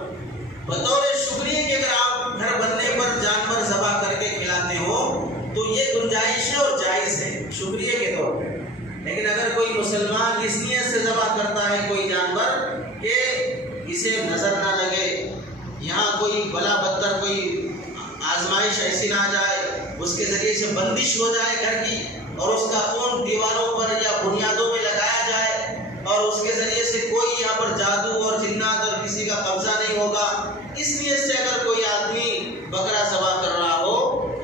بطور شکریہ کہ اگر آپ گھر بننے پر جانور ذبح کر کے کھلاتے ہو تو یہ گنجائش ہے اور جائز ہے شکریہ کے طور پہ۔ لیکن اگر کوئی مسلمان اس نیت سے ذبح کرتا ہے کوئی جانور کہ اسے نظر نہ لگے، یہاں کوئی بلا بدتر کوئی آزمائش ایسی نہ آ جائے اس کے ذریعے سے بندش ہو جائے گھر کی اور اس کا خون دیواروں پر یا بنیادوں میں لگایا جائے اور اس کے ذریعے سے کوئی یہاں پر جادو اور جنات اور کسی کا قبضہ نہیں ہوگا. اس لیے سے اگر کوئی آدمی بکرا ذبح کر رہا ہو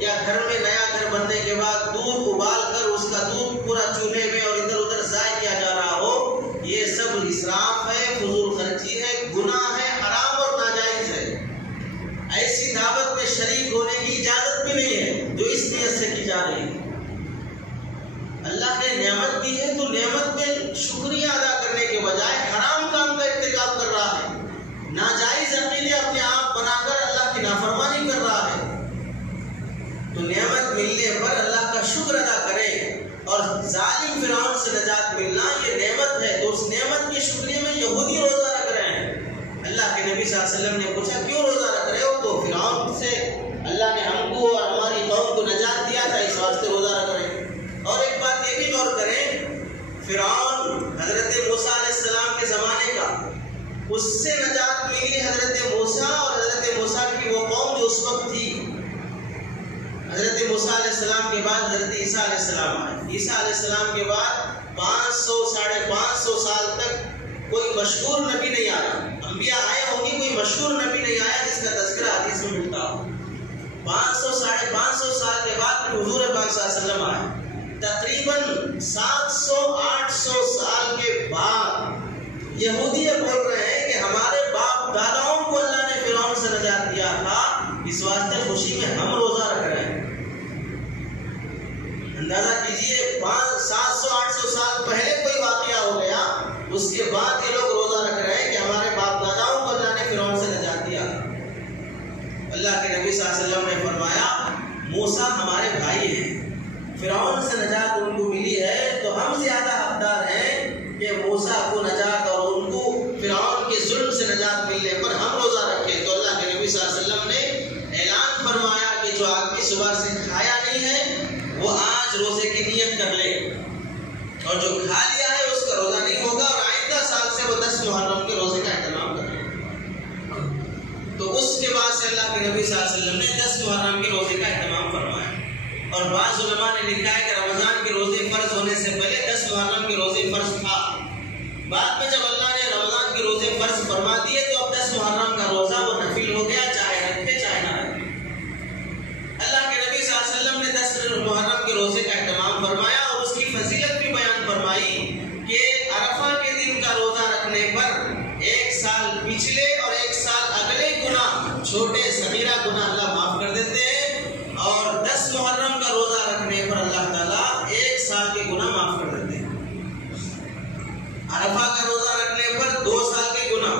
یا گھر میں نیا گھر بننے کے بعد دودھ ابال کر اس کا دودھ پورا چولہے میں اور ادھر ادھر ضائع کیا جا رہا ہو، یہ سب اسراف ہے، فضول خرچی ہے، گناہ ہے، حرام اور ناجائز ہے. ایسی دعوت میں شریک ہونے کی اجازت بھی نہیں ہے جو اس نیت سے کی جا رہی ہے. اللہ نے نعمت دی ہے تو نعمت میں شکریہ ادا کرنے کے بجائے حرام کام کا ارتکاب کر رہا ہے، ناجائز عقیدے اپنے آپ بنا کر اللہ کی نافرمانی کر رہا ہے. تو نعمت ملنے پر اللہ کا شکر ادا کرے اور ظالم فرعون سے نجات ملنا یہ نعمت ہے. تو اس نعمت کے شکریہ میں یہودی روزہ رکھ رہے ہیں. اللہ کے نبی صلی اللہ علیہ وسلم نے پوچھا کیوں روزہ رکھ رہے ہو؟ تو فرعون سے اللہ نے ہم کو اور ہماری قوم کو نجات دیا تھا، اس واسطے روزہ رکھ رہے ہیں. اور ایک بات یہ بھی غور کریں، فرعون حضرت موسیٰ علیہ السلام کے زمانے کا، اس سے نجات ملی حضرت موسیٰ اور حضرت موسیٰ کی وہ قوم جو اس وقت تھی. حضرت موسیٰ علیہ السلام کے بعد حضرت عیسیٰ علیہ السلام آئے. عیسیٰ علیہ السلام کے بعد 500-550 سال تک کوئی مشہور نبی نہیں آیا. انبیاء آئے ہوں گے، کوئی مشہور نبی نہیں آیا جس کا تذکرہ حدیث میں ملتا ہو. 500-550 سال کے بعد پھر حضور پاک صلی اللہ علیہ وسلم آئے. تقریباً 700-800 سال کے بعد یہودی بول رہے ہیں کہ ہمارے باپ داداؤں کو اللہ نے فرعون سے نجات دیا تھا، اس واسطے خوشی میں ہم روزہ رکھ رہے ہیں. اندازہ کیجئے 700-800 سال پہلے کوئی واقعہ ہو گیا، اس کے بعد یہ لوگ روزہ رکھ رہے ہیں کہ ہمارے باپ داداؤں کو اللہ نے فرعون سے نجات دیا. اللہ کے نبی صلی اللہ علیہ وسلم نے فرمایا موسیٰ ہمارے بھائی ہیں، فرعون سے نجات ان کو ملی ہے تو ہم زیادہ حقدار ہیں کہ موسیٰ کو نجات اور ان کو فرعون کے ظلم سے نجات ملنے پر ہم روزہ رکھیں. تو اللہ کے نبی صلی اللہ علیہ وسلم نے اعلان فرمایا کہ جو آدمی صبح سے کھایا نہیں ہے وہ آج روزے کی نیت کر لے، اور جو کھا لیا ہے اس کا روزہ نہیں ہوگا، اور آئندہ سال سے وہ 10 محرم کے روزے کا اہتمام کرے. تو اس کے بعد سے اللہ کے نبی صلی اللہ علیہ وسلم نے 10 محرم کے روزے کا اہتمام فرمایا. اور بعض علماء نے لکھا ہے کہ رمضان کے روزے فرض ہونے سے پہلے 10 محرم کے روزے فرض تھا. بعد میں جب اللہ نے رمضان کے روزے فرض فرما دیے تو اب 10 محرم کا روزہ وہ نفل ہو گیا، چاہے رکھے چاہے نہ رکھے. اللہ کے نبی صلی اللہ علیہ وسلم نے 10 محرم کے روزے کا اہتمام فرمایا اور اس کی فضیلت بھی بیان فرمائی کہ عرفہ کے دن کا روزہ رکھنے پر 1 سال پچھلے اور 1 سال اگلے گناہ، چھوٹے صغیرہ گناہ اللہ معاف کر دیتے ہیں، اور 10 محرم کا روزہ رکھنے پر اللہ تعالیٰ 1 سال کے گناہ معاف کر دیتے ہیں. عرفہ کا روزہ رکھنے پر 2 سال کے گناہ،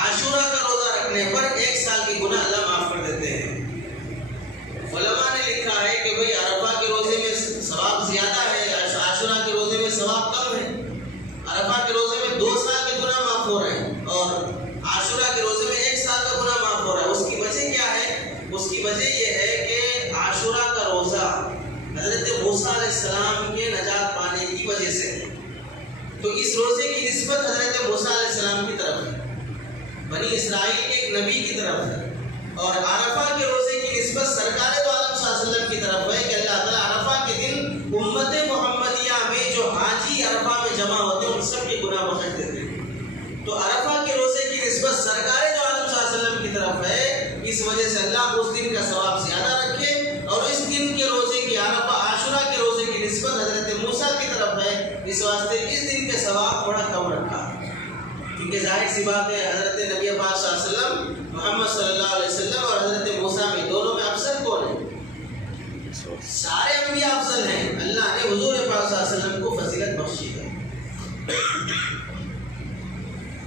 عاشورہ کا روزہ رکھنے پر 1 سال کے گناہ اللہ معاف کر دیتے ہیں. علماء نے لکھا ہے کہ بھئی عرفہ کے روزے میں ثواب زیادہ ہے، عاشورہ کے روزے میں ثواب کم ہے. عرفہ کے روزے میں 2 سال کے گناہ معاف ہو رہے ہیں اور عاشورہ کے روزے میں 1 سال کا گناہ معاف ہو رہا ہے. اس کی وجہ کیا ہے؟ اس کی وجہ یہ ہے کہ عاشورہ کا روزہ حضرت موسیٰ علیہ السلام کے نجات پانے کی وجہ سے، تو اس روزے کی نسبت حضرت موسیٰ علیہ السلام کی طرف ہے، بنی اسرائیل کے ایک نبی کی طرف ہے. اور عرفہ کے روزے کی نسبت سرکار دو عالم صلی اللہ علیہ وسلم کی طرف ہے کہ اللہ تعالیٰ عرفہ کے دن امت محمدیہ میں جو حاجی عرفہ میں جمع ہوتے ہیں ان سب کے گناہ بخش دیتے ہیں. تو عرفہ کے روزے کی نسبت سرکار دو عالم صلی اللہ علیہ وسلم کی طرف ہے. اس وجہ سے اللہ اس دن کا ثواب زیادہ رکھے، اور اس دن کے روزے کی عرفہ عاشورہ کے روزے کی نسبت حضرت موسیٰ کی طرف ہے، اس واسطے اس دن کے ثواب تھوڑا کم رکھا. کیونکہ ظاہر سی بات ہے حضرت نبی پاک صلی اللہ علیہ وسلم محمد صلی اللہ علیہ وسلم اور حضرت موسیٰ میں دونوں میں افضل کون ہے؟ سارے انبیاء افضل ہیں. اللہ نے حضور پاک صلی اللہ علیہ وسلم کو فضیلت بخشی ہے.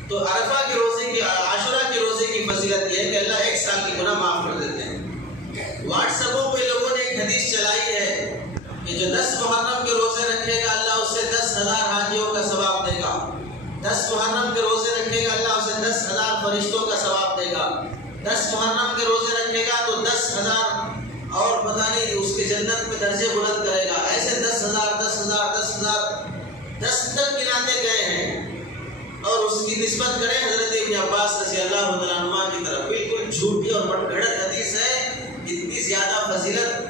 تو عرفہ کے روزے کی، عاشورہ کے روزے کی فضیلت یہ ہے کہ اللہ 1 سال کے گناہ معاف کر دیتے ہیں. واٹس ایپوں پہ لوگوں نے ایک حدیث چلائی ہے کہ جو 10 محرم کے روزے رکھے گا اللہ اسے 10,000 حاجیوں کا ثواب دے گا. 10 محرم کے روزے رکھے گا اللہ اسے 10,000 فرشتوں کا ثواب دے گا. 10 محرم کے روزے رکھے گا تو 10,000 اور پتہ نہیں اس کے جنت میں درجے بلند کرے گا. ایسے 10,000 10,000 10,000 10 تک گناتے گئے ہیں. اور اس کی نسبت کریں حضرت ابن عباس رضی اللہ عنہ کی طرف، بالکل جھوٹی اور بڑگڑت حدیث ہے. اتنی زیادہ فضیلت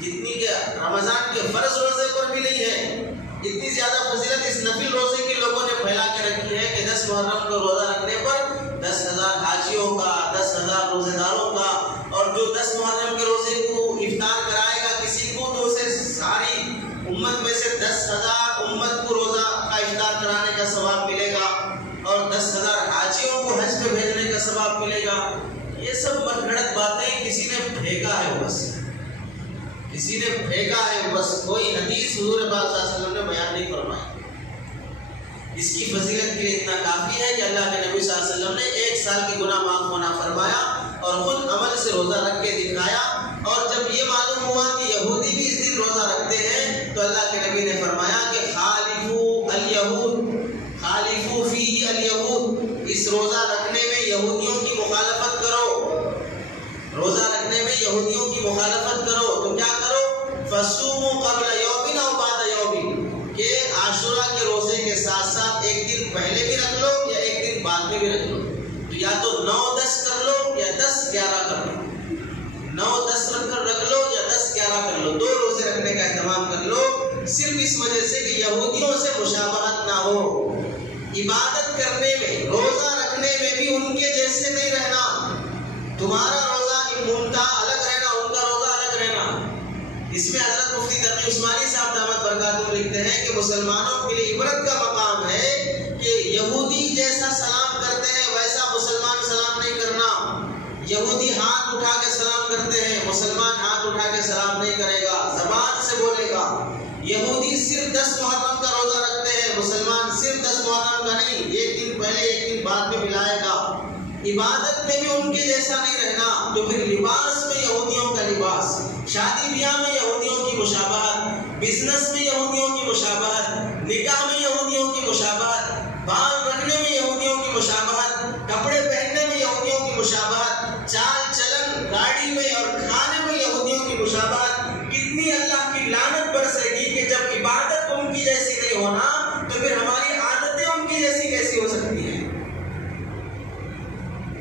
جتنی کہ رمضان کے فرض روزے پر بھی نہیں ہے، اتنی زیادہ فضیلت اس نفل روزے کی لوگوں نے پھیلا کے رکھی ہے کہ 10 محرم کو روزہ رکھنے پر 10,000 حاجیوں کا، 10,000 روزے داروں کا، اور جو 10 محرم کے روزے کو افطار کرائے گا کسی کو تو اسے ساری امت میں سے 10,000 امت کو روزہ کا افطار کرانے کا ثواب ملے گا، اور 10,000 حاجیوں کو حج پہ بھیجنے کا ثواب ملے گا۔ یہ سب من گھڑت باتیں کسی نے پھینکا ہے، بس کسی نے پھینکا ہے، بس کوئی حدیث حضور پاک صلی اللہ علیہ وسلم نے بیان نہیں فرمائی۔ اس کی فضیلت کے لیے اتنا کافی ہے کہ اللہ کے نبی صلی اللہ علیہ وسلم نے 1 سال کے گناہ معاف ہونا فرمایا اور خود عمل سے روزہ رکھ کے دکھایا، اور جب یہ معلوم ہوا کہ یہودی بھی اس دن روزہ رکھتے ہیں تو اللہ کے نبی نے فرمایا کہ خالفو الیہود، خالفو فیہ الیہود، اس روزہ رکھنے میں یہودیوں کی مخالفت کرو، روزہ رکھنے میں یہودیوں کی مخالفت کرو تو کیا کرو؟ فصوموا قبل یوم او بعد یوم، کہ عاشورہ کے روزے کے ساتھ ساتھ ایک دن پہلے بھی رکھ لو یا ایک دن بعد میں بھی رکھ لو، تو یا تو 9-10 کر لو یا 10-11 کر لو، 9-10 رکھ لو یا 10-11 کر لو، 2 روزے رکھنے کا اہتمام کر لو، صرف اس وجہ سے کہ یہودیوں سے مشابہت نہ ہو، عبادت کرنے میں، روزہ رکھنے میں بھی ان کے جیسے نہیں رہنا، تمہارا روزہ ممتا الگ رہنا، ان کا روزہ الگ رہنا۔ اس میں حضرت مفتی تقی عثمانی صاحب دامت برکاتہ لکھتے ہیں کہ مسلمانوں کے لیے عبرت کا مقام ہے کہ یہودی جیسا سلام کرتے ہیں ویسا مسلمان سلام نہیں کرنا، یہودی ہاتھ اٹھا کے سلام کرتے ہیں، مسلمان ہاتھ اٹھا کے سلام نہیں کرے گا، زبان سے بولے گا۔ یہودی صرف 10 محرم کا روزہ رکھتے ہیں، مسلمان صرف 10 محرم کا نہیں، ایک دن پہلے ایک دن بعد میں ملائے گا، عبادت میں بھی ان کے جیسا نہیں رہنا، تو پھر لباس میں یہودیوں کا لباس، شادی بیاہ میں یہودیوں کی مشابہت، بزنس میں یہودیوں کی مشابہت، نکاح میں یہودیوں کی مشابہت، بال رکھنے میں یہودیوں کی مشابہت، کپڑے پہننے میں یہودیوں کی مشابہت، چال چلن، گاڑی میں اور کھانے میں یہودیوں کی مشابہت، کتنی اللہ کی لعنت برسے گی کہ جب عبادت ان کی جیسی نہیں ہونا تو پھر ہماری عادتیں ان کی جیسی کیسی ہو سکتی ہیں؟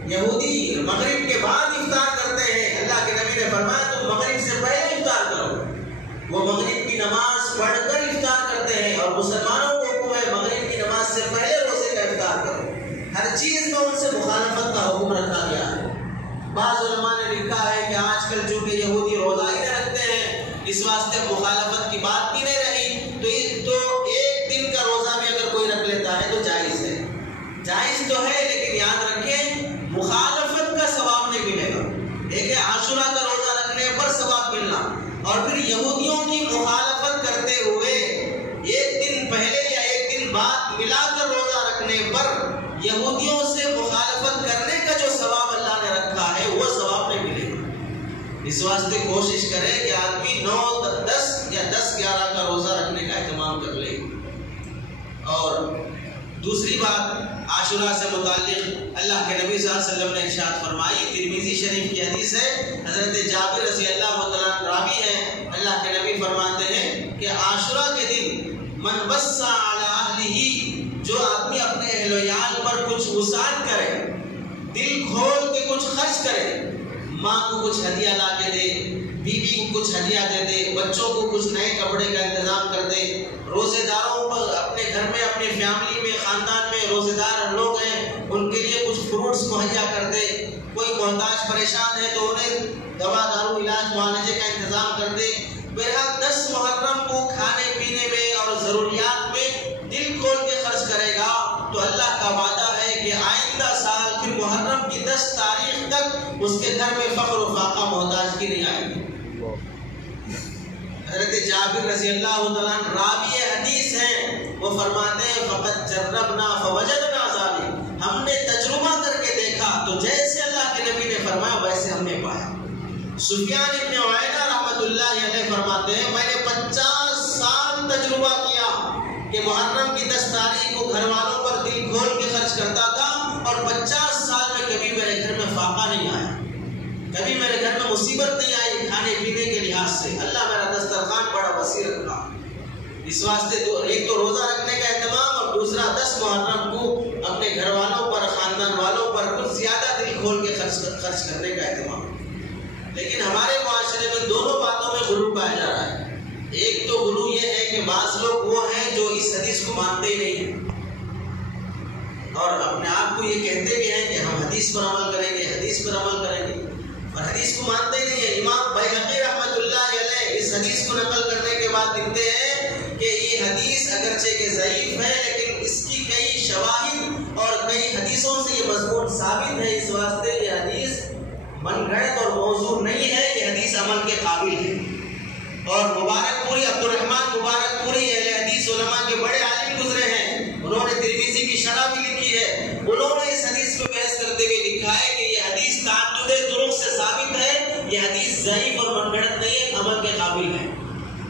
یہودی مغرب کے بعد افطار کرتے ہیں، اللہ کے نبی نے فرمایا تم مغرب سے پہلے افطار کرو، وہ مغرب کی نماز پڑھ کر افطار کرتے ہیں، اور مسلمانوں کو حکم ہے مغرب کی نماز سے پہلے روزے کا افطار کرو۔ ہر چیز میں ان سے مخالفت کا حکم رکھا گیا ہے۔ بعض علماء نے لکھا ہے کہ آج کل چونکہ یہودی روزہ ہی رکھتے ہیں اس واسطے مخالفت کی بات بھی نہیں رہی، تو ایک دن کا روزہ بھی اگر کوئی رکھ لیتا ہے تو جائز ہے، جائز تو ہے، لیکن یاد رکھیں مخالفت کا ثواب نہیں ملے گا۔ ایک ہے عاشورہ کا روزہ رکھنے پر ثواب ملنا، اور پھر یہودیوں کی مخالفت کرتے ہوئے ایک دن پہلے یا ایک دن بعد ملا کر روزہ رکھنے پر یہودیوں سے مخالفت کرنے کا جو ثواب اللہ نے رکھا ہے وہ ثواب نہیں ملے گا۔ اس واسطے کوشش کرے کہ آدمی 9-10 یا 10-11 کا روزہ رکھنے کا اہتمام کر لے۔ اور دوسری بات عاشورہ سے متعلق اللہ کے نبی صلی اللہ علیہ وسلم نے ارشاد فرمائی، ترمذی شریف کی حدیث ہے، حضرت جابر رضی اللہ تعالیٰ راوی ہیں، اللہ کے نبی فرماتے ہیں کہ عاشورہ کے دن من وسع علی اہلہ، جو آدمی اپنے اہل و عیال پر کچھ وسعت کرے، دل کھول کے کچھ خرچ کرے، ماں کو کچھ ہدیہ لا کے دے، بیوی کو کچھ ہدیہ دے دے، بچوں کو کچھ نئے کپڑے کا انتظام کر دے، روزے داروں پر اپنے گھر میں اپنی فیملی میں خاندان میں روزے دار لوگ ہیں ان کے لیے کچھ فروٹس مہیا کر دے، کوئی محتاج پریشان ہے تو انہیں دوا دارو علاج معالجے کا انتظام کر دے۔ بہرحال 10 محرم کو کھانے پینے میں اور ضروریات میں دل کھول کے خرچ کرے گا تو اللہ کا وعدہ ہے کہ آئندہ سال پھر محرم کی 10 تاریخ تک اس کے گھر میں فقر و فاقہ محتاج کی نہیں آئے گی۔ حضرت جابر رضی اللہ تعالیٰ راوی حدیث ہیں، وہ فرماتے ہیں فقط جربنا فوجدنا ذالک، ہم نے تجربہ کر کے دیکھا تو جیسے اللہ کے نبی نے فرمایا ویسے ہم نے پایا۔ سفیان ابن عیینہ رحمۃ اللہ علیہ فرماتے ہیں میں نے 50 سال تجربہ کیا کہ محرم کی 10 تاریخ کو گھر والوں پر دل کھول کے خرچ کرتا تھا، اور 50 سال میں کبھی میرے گھر میں فاقہ نہیں آیا، کبھی میرے گھر میں مصیبت نہیں آئی کھانے پینے کے لحاظ سے، اللہ میرا دسترخوان بڑا وسیع رکھا۔ اس واسطے ایک تو روزہ رکھنے کا اہتمام، اور دوسرا 10 محرم کو اپنے گھر والوں پر خاندان والوں پر کچھ زیادہ دل کھول کے خرچ کرنے کا اہتمام۔ لیکن ہمارے معاشرے میں دونوں باتوں میں غلو پایا جا رہا ہے۔ ایک تو غلو یہ ہے کہ بعض لوگ وہ ہیں جو اس حدیث کو مانتے ہی نہیں اور اپنے آپ کو یہ کہتے بھی ہیں کہ ہم حدیث پر عمل کریں گے، حدیث پر عمل کریں گے، اور حدیث کو مانتے ہی نہیں ہیں۔ امام بیہقی رحمۃ اللہ علیہ اس حدیث کو نقل کرنے کے بعد لکھتے ہیں کہ یہ حدیث اگرچہ کہ ضعیف ہے لیکن اس کی کئی شواہد اور کئی حدیثوں سے یہ مضمون ثابت ہے، اس واسطے یہ حدیث من گھڑت اور موضوع نہیں ہے، یہ حدیث عمل کے قابل ہے۔ اور مبارک پوری عبد الرحمن مبارک پوری اہل حدیث علماء کے بڑے عالم گزرے ہیں، انہوں نے ترمذی کی شرح بھی لکھی ہے، انہوں نے اس حدیث پہ بحث کرتے ہوئے لکھا ہے کہ یہ حدیث تعدد طرق سے ثابت ہے، یہ حدیث ضعیف اور من گھڑت نہیں ہے، عمل کے قابل ہے۔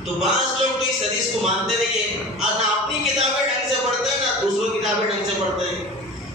تو بعض لوگ تو اس حدیث کو مانتے نہیں ہیں، نہ اپنی کتابیں ڈھنگ سے پڑھتے ہیں نہ دوسروں کتابیں ڈھنگ سے پڑھتے ہیں،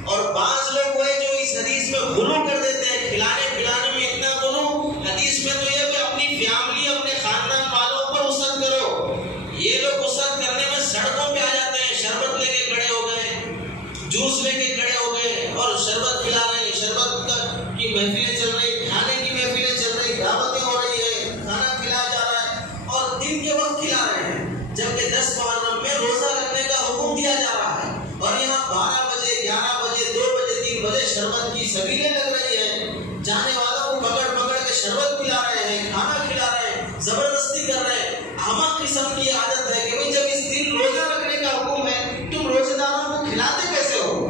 اور بعض لوگ وہ جو اس حدیث میں غلو کر دیتے ہیں، کھلانے پلانے میں اتنا غلو، حدیث میں تو یہ کہ اپنی فیملی اپنے خاندان والوں پر وسعت کرو، یہ لوگ وسعت کرنے میں سڑکوں پہ آ جاتے ہیں، شربت لے کے کھڑے ہو گئے، جوس لے کے کھڑے ہو گئے اور شربت کھلا رہے ہیں، شربت کی محفلیں چل رہی، کھانے کی محفلیں چل رہی، دعوتیں ہو رہی ہے، کھانا کھلایا جا رہا ہے اور دن کے وقت کھلا رہے ہیں، جبکہ 10 محرم میں روزہ رکھنے کا حکم دیا جا رہا ہے، اور یہاں 12 بجے 11 بجے 2 بجے 3 بجے شربت کی سبیلیں لگ رہی ہیں، جانے والوں کو پکڑ پکڑ کے شربت پلا رہے ہیں، کھانا کھلا رہے ہیں، زبردستی کر رہے ہیں۔ احمق قسم کی عادت ہے کہ جب اس دن روزہ رکھنے کا حکم ہے تم روزے داروں کو کھلاتے کیسے ہو،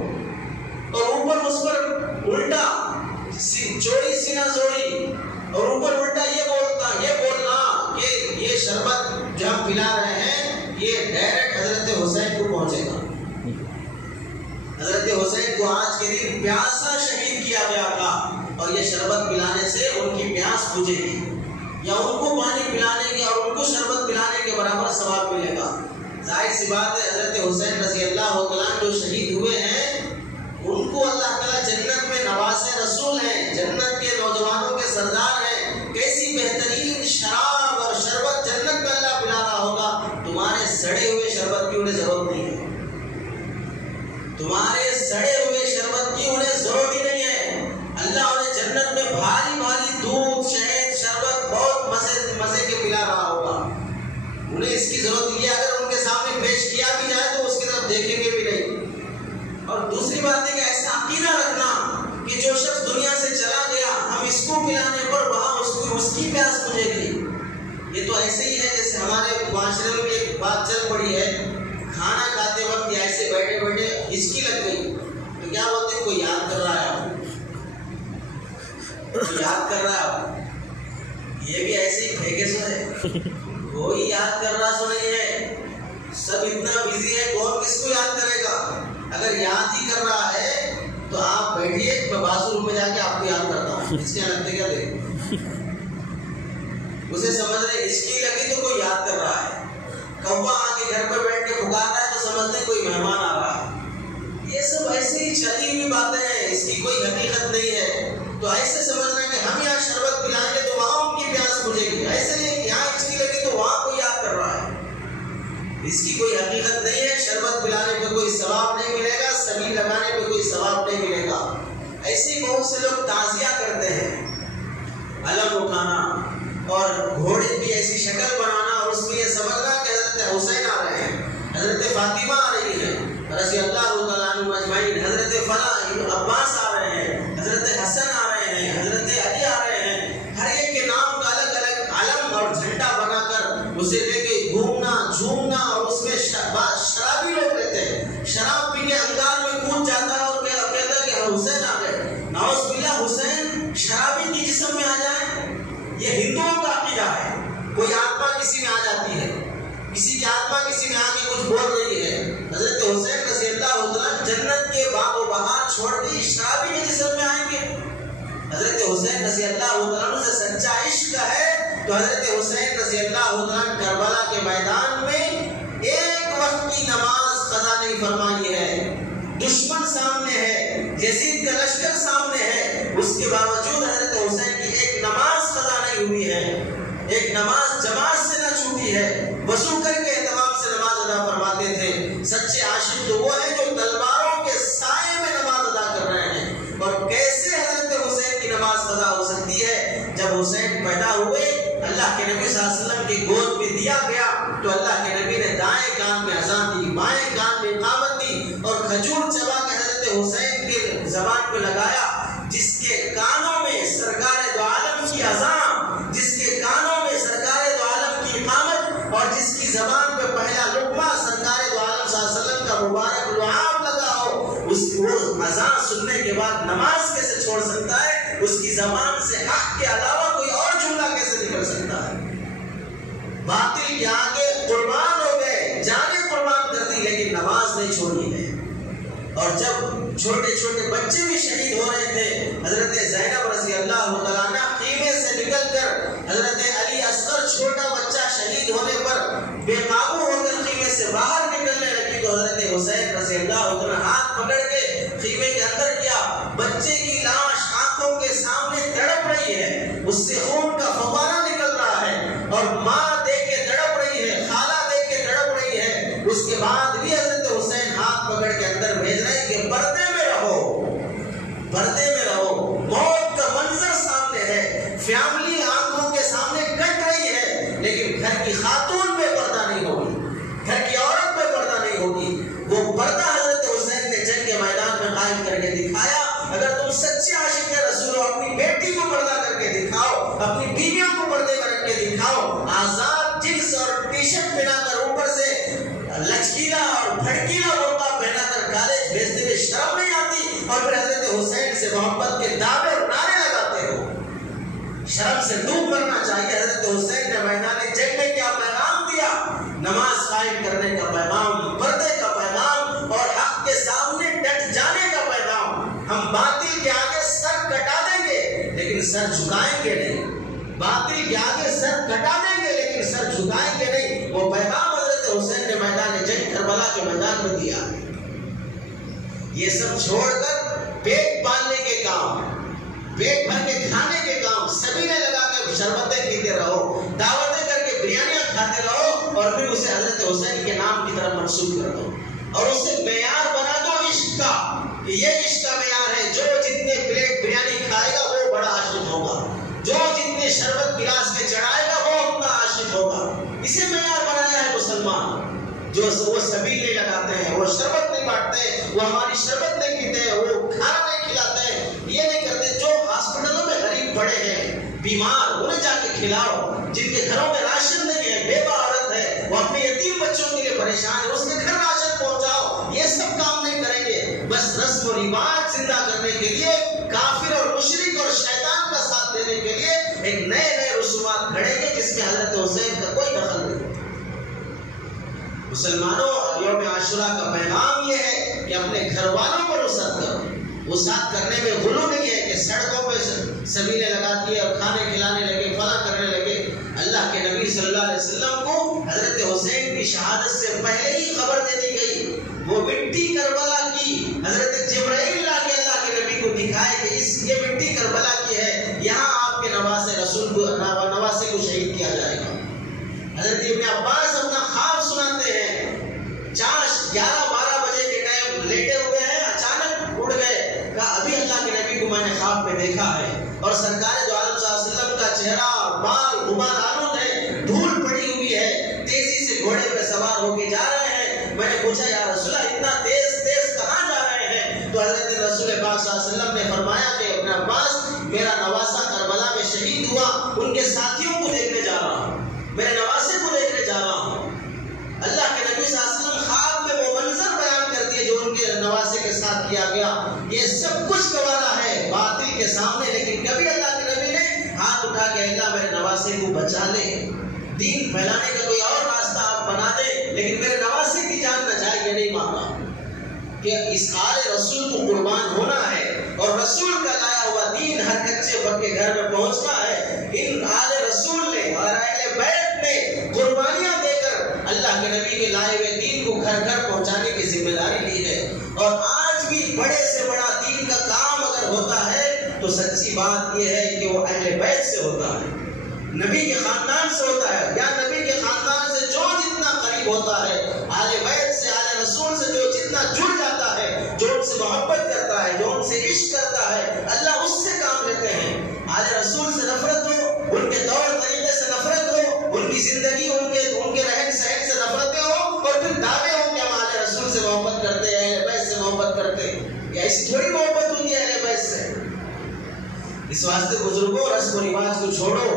اور اوپر اس پر الٹا چوری سینہ زوری، اور اوپر الٹا یہ بولنا کہ یہ شربت جو ہم پلا رہے ہیں یہ ڈائریکٹ حضرت حسین کو پہنچے گا، حضرت حسین کو آج کے دن پیاسا شہید کیا گیا تھا اور یہ شربت پلانے سے ان کی پیاس بجھے گی، یا ان کو پانی پلانے کے اور ان کو شربت پلانے کے برابر ثواب ملے گا۔ ظاہر سی بات ہے حضرت حسین رضی اللہ عنہ جو شہید ہوئے ہیں ان کو اللہ تعالیٰ جنت میں نواز رسول ہیں، جنت کے نوجوانوں کے سردار ہیں، کیسی بہترین شراب اور شربت جنت میں اللہ پلا رہا ہوگا، تمہارے سڑے ہوئے شربت کی انہیں ضرورت نہیں ہے، تمہارے سڑے ہوئے شربت کی انہیں ضرورت ہی نہیں ہے، اللہ انہیں جنت میں بھاری بھاری دودھ شہد شربت بہت مزے کے پلا رہا ہوگا، انہیں اس کی ضرورت یہ اگر ان کے سامنے پیش کیا بھی جائے تو اس کی طرف دیکھیں گے بھی نہیں۔ اور دوسری بات ہے کہ ایسا عقیدہ رکھنا کہ جو شخص دنیا سے چلا گیا ہم اس کو پلانے پر وہاں اس کی پیاس بجھے گی، یہ تو ایسے ہی ہے جیسے ہمارے معاشرے میں بھی ایک بات چل پڑی ہے، کھانا کھاتے وقت یا ایسے بیٹھے بیٹھے ہچکی لگ گئی تو کیا بولتے ہیں کوئی یاد کر رہا ہے، کوئی یاد کر رہا ہے، یہ بھی ایسے ہی پھینکے سو ہے، کوئی یاد کر رہا سو نہیں ہے، سب اتنا بزی ہے، کون کس کو یاد کرے گا؟ اگر یاد ہی کر رہا ہے تو آپ بیٹھیے، میں بازو روم میں جا کے آپ کو یاد کرتا ہوں، اس کے لگتے کیا دے اسے سمجھ رہے اس کی لگی تو کوئی یاد کر رہا ہے، کوا آ کے گھر پہ بیٹھ کے پکار رہا ہے تو سمجھتے کوئی مہمان آ رہا ہے، یہ سب ایسی ہی چلی ہوئی باتیں ہیں، اس کی کوئی حقیقت نہیں ہے۔ تو ایسے سمجھنا کہ ہم یہاں شربت پلائیں گے تو وہاں ان کی پیاس بجھے گی، ایسے نہیں یہاں اس کی لگی تو وہاں کوئی یاد کر رہا ہے، اس کی کوئی حقیقت نہیں ہے، شربت پلانے پہ کوئی ثواب نہیں ملے گا، سبیل لگانے پہ کوئی ثواب نہیں ملے گا۔ ایسے ہی بہت سے لوگ تعزیہ کرتے ہیں، علم اٹھانا اور گھوڑے کی ایسی شکل بنانا اور اس میں یہ سمجھنا کہ حضرت حسین آ رہے ہیں، حضرت فاطمہ آ رہی ہے رضی اللہ تعالیٰ عنہ اجمعین، حضرت فلاں عباس آ رہے ہیں، حضرت حسن آ رہے ہیں، حضرت علی آ رہے ہیں، ہر ایک کے نام کا الگ الگ علم اور جھنڈا بنا کر اسے لے کے گھومنا جھومنا، اور اس میں شرابی لوگ رہتے ہیں، شراب پی کے انگار میں کود جاتا ہے اور کہتا ہے کہ حسین آ گئے، نعوذ باللہ حسین شرابی کی جسم میں آ جائے، یہ ہندوؤں کا عقیدہ ہے، کوئی آتما کسی میں آ جاتی ہے، کسی کی آتما کسی میں آ کے کچھ بول رہی ہے، حضرت حسین رضی اللہ عنہ جنت کے باغ و بہار چھوڑ کے شرابی کے جسم میں آئیں گے؟ حضرت حسین رضی اللہ عنہ سے سچا عشق ہے تو حضرت حسین رضی اللہ عنہ کربلا کے میدان میں ایک وقت کی نماز قضا نہیں فرمائی ہے، دشمن سامنے ہے، یزید کا لشکر سامنے ہے، اس کے باوجود حضرت حسین کی ایک نماز قضا نہیں ہوئی ہے، ایک نماز جماعت سے نہ چھوٹی ہے، وضو کر کے اہتمام سے نماز ادا فرماتے تھے۔ سچے عاشق تو وہ ہیں جو تلواروں کے سائے میں نماز ادا کر رہے ہیں، اور کیسے حضرت حسین کی نماز قضا ہو سکتی ہے جب حسین پیدا دیا گیا تو اللہ کے نبی نے دائیں کان میں اذان دی، بائیں کان میں اقامت دی اور کھجور چبا کے حضرت حسین کے زبان پہ لگایا. جس کے کانوں میں سرکار دو عالم کی اذان، جس کے کانوں میں سرکار دو عالم کی اقامت اور جس کی زبان پہ پہلا لقمہ سرکار دو عالم صلی اللہ علیہ وسلم کا مبارک لعاب لگا ہو، اس کو اذان سننے کے بعد نماز کیسے چھوڑ سکتا ہے؟ اس کی زبان سے حق کے علاوہ کوئی اور جملہ کیسے نکل سکتا ہے؟ باطل کے آگے قربان ہو گئے، جانیں قربان کر دی، لیکن نماز نہیں چھوڑی ہے. اور جب چھوٹے چھوٹے بچے بھی شہید ہو رہے تھے، حضرت زینب رضی اللہ تعالیٰ عنہ خیمے سے نکل کر حضرت علی اصغر چھوٹا بچہ شہید ہونے پر بے قابو ہو کر خیمے سے باہر نکلنے لگی تو حضرت حسین رضی اللہ تعالیٰ ہاتھ پکڑ کے خیمے کے اندر کیا، بچے کی لاش آنکھوں کے سامنے تڑپ رہی ہے، اس سے خون کا فوارہ نکل رہا ہے اور ماں دیکھ کے تڑپ رہی ہے، خالہ دیکھ کے تڑپ رہی ہے. اس کے بعد بھی حضرت حسین ہاتھ پکڑ کے اندر بھیج رہے ہیں کہ پردے میں رہو، پردے میں رہو. موت کا منظر سامنے ہے، فیملی آنکھوں کے سامنے کٹ رہی ہے، لیکن گھر کی خاتون میں پردہ نہیں ہوگی، گھر کی عورت میں پردہ نہیں ہوگی. وہ پردہ حضرت حسین نے جنگ کے میدان میں قائم کر کے دکھایا. اگر تم سچے عاشق رسول ہو، اپنی بیٹی کو پردہ کر کے دکھاؤ، اپنی بیویوں کو پردے میں رکھ کے دکھاؤ. آزاد جنس اور ٹی شرٹ پہنا کر اوپر سے لچکیلا اور بھڑکیلا برقع پہنا کر کالج بھیجتے ہوئے شرم نہیں آتی اور پھر حضرت حسین سے محبت کے دعوے اور نعرے لگاتے ہو؟ شرم سے ڈوب مرنا چاہیے. حضرت حسین نے میدان جنگ میں کیا پیغام دیا؟ نماز قائم کرنے کا پیغام، پردے کا پیغام اور حق کے سامنے ڈٹ جانے کا پیغام. ہم باطل کے آگے سر کٹا دیں گے لیکن سر جھکائیں گے نہیں، باطل کے آگے سر کٹا دیں گے لیکن سر جھکائیں گے نہیں. وہ پیغام حضرت حسین نے میدان جنگ کربلا کے میدان میں دیا. یہ سب چھوڑ کر پیٹ پالنے کے کام، پیٹ بھر کے کھانے کے کام، سبیلے لگا کے شربتیں پیتے رہو، دعوتیں کر کے بریانیاں کھاتے رہو اور پھر اسے حضرت حسین کے نام کی طرف منسوب کر دو اور اسے معیار بنا دو عشق کا. یہ عشق کا معیار ہے، جو جتنے پلیٹ بریانی کھائے گا وہ بڑا عاشق ہوگا، جو جتنے شربت گلاس کے چڑھائے گا وہ اتنا عاشق ہوگا. اسے معیار بنایا ہے مسلمان. جو وہ سبیل نہیں لگاتے ہیں، وہ شربت نہیں بانٹتے، وہ ہماری شربت نہیں پیتے ہیں، وہ کھانا نہیں کھلاتے ہیں، یہ نہیں کرتے. جو ہاسپٹلوں میں غریب پڑے ہیں، بیمار، انہیں جا کے کھلاؤ. جن کے گھروں میں راشن نہیں ہے، بیوہ عورت ہے، وہ اپنے یتیم بچوں کے لیے پریشان ہے، اس کے گھر راشن پہنچاؤ. یہ سب کام نہیں کریں گے. بس رسم و رواج زندہ کرنے کے لیے، کافر اور مشرک اور شیطان کا ساتھ دینے کے لیے ایک نئے رسومات گھڑیں گے جس میں حضرت حسین کا کوئی دخل نہیں. مسلمانوں، یوم عاشورہ کا پیغام یہ ہے کہ اپنے گھر والوں پر وسعت کرو. وسعت کرنے میں غلو نہیں ہے کہ سڑکوں پہ سبیلے لگا دیے اور کھانے کھلانے لگے، فلاں کرنے لگے. اللہ کے نبی صلی اللہ علیہ وسلم کو حضرت حسین کی شہادت سے پہلے ہی خبر دے دی گئی. وہ مٹی کربلا کی حضرت جبرائیل لا کے اللہ کے نبی کو دکھائے کہ یہ مٹی کربلا کی ہے، یہاں آپ کے نواسے رسول کو نواسے کو شہید کیا جائے گا. حضرت ابن عباس اپنا خواب سناتے ہیں، 11-12 بجے کے ٹائم لیٹے ہوئے ہیں، اچانک اڑ گئے. کہا ابھی اللہ کے نبی کو میں نے خواب میں دیکھا ہے اور سرکار دو عالم صلی اللہ علیہ وسلم کا چہرہ بال غبار آلود ہے، دھول پڑی ہوئی ہے، تیزی سے گھوڑے پہ سوار ہو کے جا رہے ہیں. میں نے پوچھا یا رسول اللہ اتنا تیز کہاں جا رہے ہیں؟ تو حضرت رسول پاک صلی اللہ علیہ وسلم نے فرمایا کہ ابن عباس، میرا نواسا کربلا میں شہید ہوا، ان کے ساتھیوں کو دیکھنے جا رہا ہوں، میرے نواسے کو دیکھنے جا رہا ہوں. اللہ کے نبی صلی اللہ علیہ وسلم خواب میں وہ منظر بیان کر دیے جو ان کے نواسے کے ساتھ کیا گیا. یہ سب کچھ گوارا ہے باطل کے سامنے، لیکن کبھی اللہ کے نبی نے ہاتھ اٹھا کے اللہ میرے نواسے کو بچا لے، دین پھیلانے کا کوئی اور راستہ آپ بنا دے لیکن میرے نواسے کی جان نہ جائے، یہ نہیں مانگا. کہ اس آل رسول کو قربان ہونا ہے اور رسول کا لایا ہوا دین ہر کچے پکے گھر میں پہنچنا ہے. ان آل رسول نے اور اہل بیت نے قربانیاں دے کر اللہ کے نبی کے لائے ہوئے دین کو گھر گھر پہنچانے کی ذمہ داری لی ہے. اور آج بھی بڑے سے بڑا دین کا کام اگر ہوتا ہے تو سچی بات یہ ہے کہ وہ اہل بیت سے ہوتا ہے، نبی کے خاندان سے ہوتا ہے، یا نبی کے خاندان سے جو جتنا قریب ہوتا ہے، آل بیت سے آل رسول سے جو جتنا جڑ جاتا ہے، جو ان سے محبت کرتا ہے، جو ان سے عشق کرتا ہے، اللہ اس سے کام لیتے ہیں. آل رسول سے نفرت ہو، ان کے طور طریقے سے نفرت ہو، ان کی زندگی ان کے رہن سہن سے نفرتیں ہوں اور پھر دعوے ہوں کہ ہم اہل رسول سے محبت کرتے ہیں، اہل بیت سے محبت کرتے ہیں، یا ایسی تھوڑی محبت ہوتی ہے اہل بیت سے۔ اس واسطے بزرگوں رسم و رواج کو چھوڑو،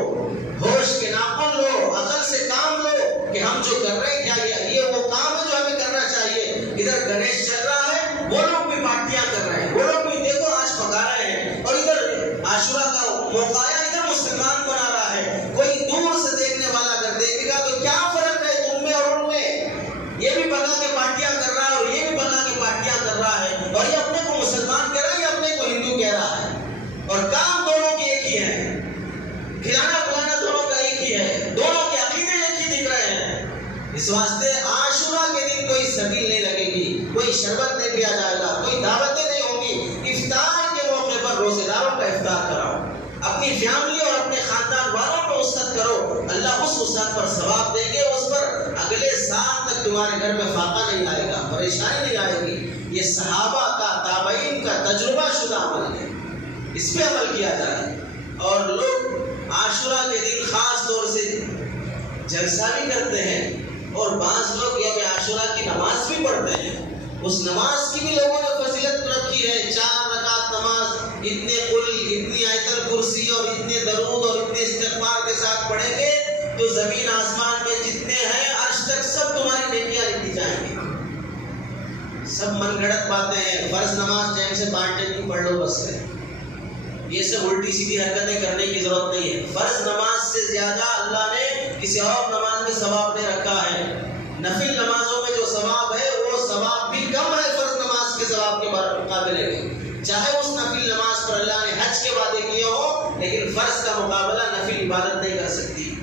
ہوش کے ناخن لو، عقل سے کام لو کہ ہم جو کر رہے ہیں کیا یہ وہ کام ہے جو ہمیں کرنا چاہیے۔ ادھر گنیش چل رہا ہے، وہ لوگ بھی پارٹیاں کر رہے ہیں، وہ لوگ بھی دیکھو آج پکا رہے ہیں، اور ادھر عاشورہ کا موقع آیا، ادھر مسلمان بنا رہا ہے۔ کوئی دور سے دیکھنے والا اگر دیکھے گا تو کیا فرق ہے تم میں اور ان میں؟ یہ بھی پکا کے پارٹیاں کر رہا ہے اور یہ بھی پکا کے پارٹیاں کر رہا ہے، اور یہ اپنے کو مسلمان کہہ رہا ہے، یہ اپنے کو ہندو کہہ رہا ہے، اور کام دونوں کے ایک ہی ہے، کھلانا پلانا دونوں کا ایک ہی ہے، دونوں کے عقیدے ایک ہی دکھ رہے ہیں۔ اس واسطے عاشورہ کے دن کوئی سبیل نہیں لگے گی، کوئی شربت نہیں پیا جائے گا، کوئی دعوتیں نہیں ہوں گی۔ افطار کے موقع پر روزے داروں کا افطار کراؤ، اپنی فیملی اور اپنے خاندان والوں کو وسعت کرو، اللہ اس وسعت پر ثواب دیں گے، اس پر اگلے سال تک تمہارے گھر میں فاقہ نہیں آئے گا، پریشانی نہیں آئے گی۔ یہ صحابہ کا، تابعین کا تجربہ شدہ عمل ہے، اس پہ عمل کیا جائے۔ اور لوگ عاشورہ کے دن خاص طور سے جلسہ بھی کرتے ہیں، اور بعض لوگ یوم عاشورہ کی نماز بھی پڑھتے ہیں۔ اس نماز کی بھی لوگوں نے فضیلت رکھی ہے، 4 رکعت نماز، اتنے قل، اتنی آیت الکرسی اور اتنے درود اور اتنے استغفار کے ساتھ پڑھیں گے تو زمین آسمان میں جتنے ہیں عرش تک سب تمہاری نیکیاں لکھی جائیں گی۔ سب من گھڑت باتیں ہیں، فرض نماز ٹائم سے 5 ٹائم کی پڑھ لو بس ہے، یہ سب الٹی سیدھی حرکتیں کرنے کی ضرورت نہیں ہے۔ فرض نماز سے زیادہ اللہ نے کسی اور نماز میں ثواب نہیں رکھا ہے، نفل نمازوں میں جو ثواب ہے وہ ثواب بھی کم ہے فرض نماز کے ثواب کے مقابلے میں، چاہے اس نفل نماز پر اللہ نے حج کے وعدے کیے ہو، لیکن فرض کا مقابلہ نفل عبادت نہیں کر سکتی۔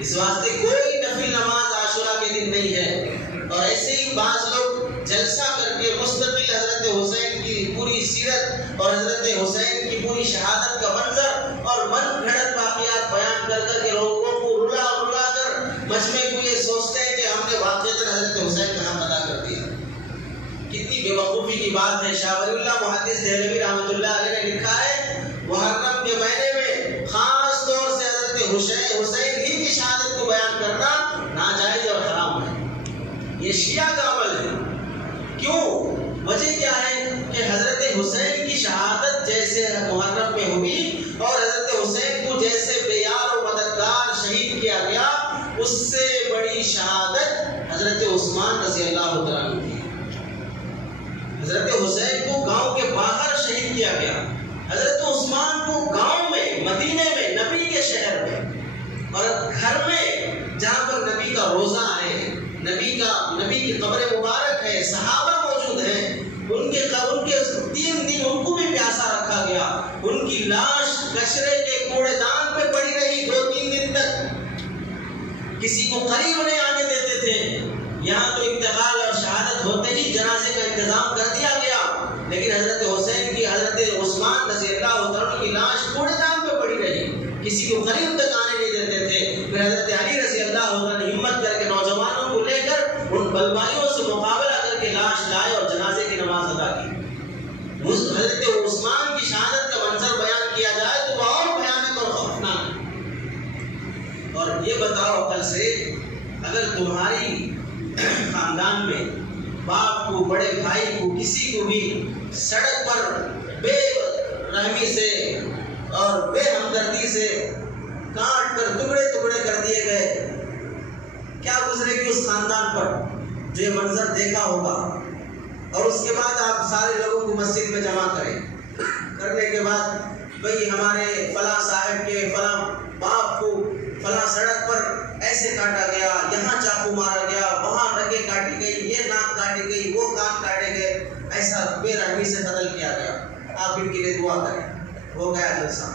اس واسطے کوئی نفل نماز عاشورہ کے دن نہیں ہے۔ اور ایسے ہی بعض لوگ جلسہ کر کے مستقل حضرت حسین کی پوری سیرت اور حضرت حسین کی پوری شہادت کا منظر اور من گھڑت واقعات بیان کر کر کے لوگوں کو رلا رلا کر مجمع کو یہ سوچتے ہیں کہ ہم نے واقعتاً حضرت حسین کا نام ادا کر دیا۔ کتنی بے وقوفی کی بات ہے۔ شاہ ولی اللہ محدث دہلوی رحمۃ اللہ علیہ نے لکھا ہے، محرم کے مہینے میں خاص طور سے حضرت حسین ہی کی شہادت کو بیان کرنا ناجائز اور حرام ہے، یہ شیعہ کا عمل ہے۔ کیوں؟ وجہ کیا ہے کہ حضرت حسین کی شہادت جیسے محرم میں ہوئی اور حضرت حسین کو جیسے بے یار و مددگار شہید کیا گیا، اس سے بڑی شہادت حضرت عثمان رضی اللہ تعالیٰ عنہ کی۔ حضرت حسین کو گاؤں کے باہر شہید کیا گیا، حضرت عثمان کو گاؤں میں، مدینے میں، نبی کے شہر میں، اور گھر میں جہاں پر نبی کا روزہ ہے، نبی کی قبر مبارک ہے، صحابہ موجود ہیں، ان کے 3 دن ان کو بھی پیاسا رکھا گیا، ان کی لاش کچرے کے کوڑے دان پہ پڑی رہی 2-3 دن تک، کسی کو قریب نہیں آنے دیتے تھے۔ یہاں تو انتقال اور شہادت ہوتے ہی جنازے کا انتظام کر دیا گیا، لیکن حضرت حسین کی، حضرت عثمان رضی اللہ عنہ کی لاش کوڑے دان پہ پڑی رہی، کسی کو قریب تک آنے نہیں دیتے تھے۔ پھر حضرت علی رضی اللہ عنہ نے ہمت کر کے نوجوانوں کو لے کر ان بلوائیوں سے مقابلہ کر کے لاش لائے اور جنازے کی نماز ادا کی۔ حضرت عثمان کی شہادت کا منظر بیان کیا جائے تو وہ اور بھیانک اور خوفناک ہے۔ اور یہ بتاؤ عقل سے، اگر تمہاری خاندان میں باپ کو، بڑے بھائی کو، کسی کو بھی سڑک پر بے رحمی سے اور بے ہمدردی سے کاٹ کر ٹکڑے ٹکڑے کر دیے گئے، کیا گزرے گی اس خاندان پر جو یہ منظر دیکھا ہوگا؟ اور اس کے بعد آپ سارے لوگوں کو مسجد میں جمع کریں، کرنے کے بعد بھئی ہمارے فلاں صاحب کے فلاں باپ کو فلاں سڑک پر ایسے کاٹا گیا، یہاں چاقو مارا گیا، وہاں رگیں کاٹی گئی، یہ ناک کاٹی گئی، وہ کان کاٹے گئے، ایسا بے رحمی سے قتل کیا گیا، آپ ان کے لیے دعا کریں۔ ہو گیا جلسہ۔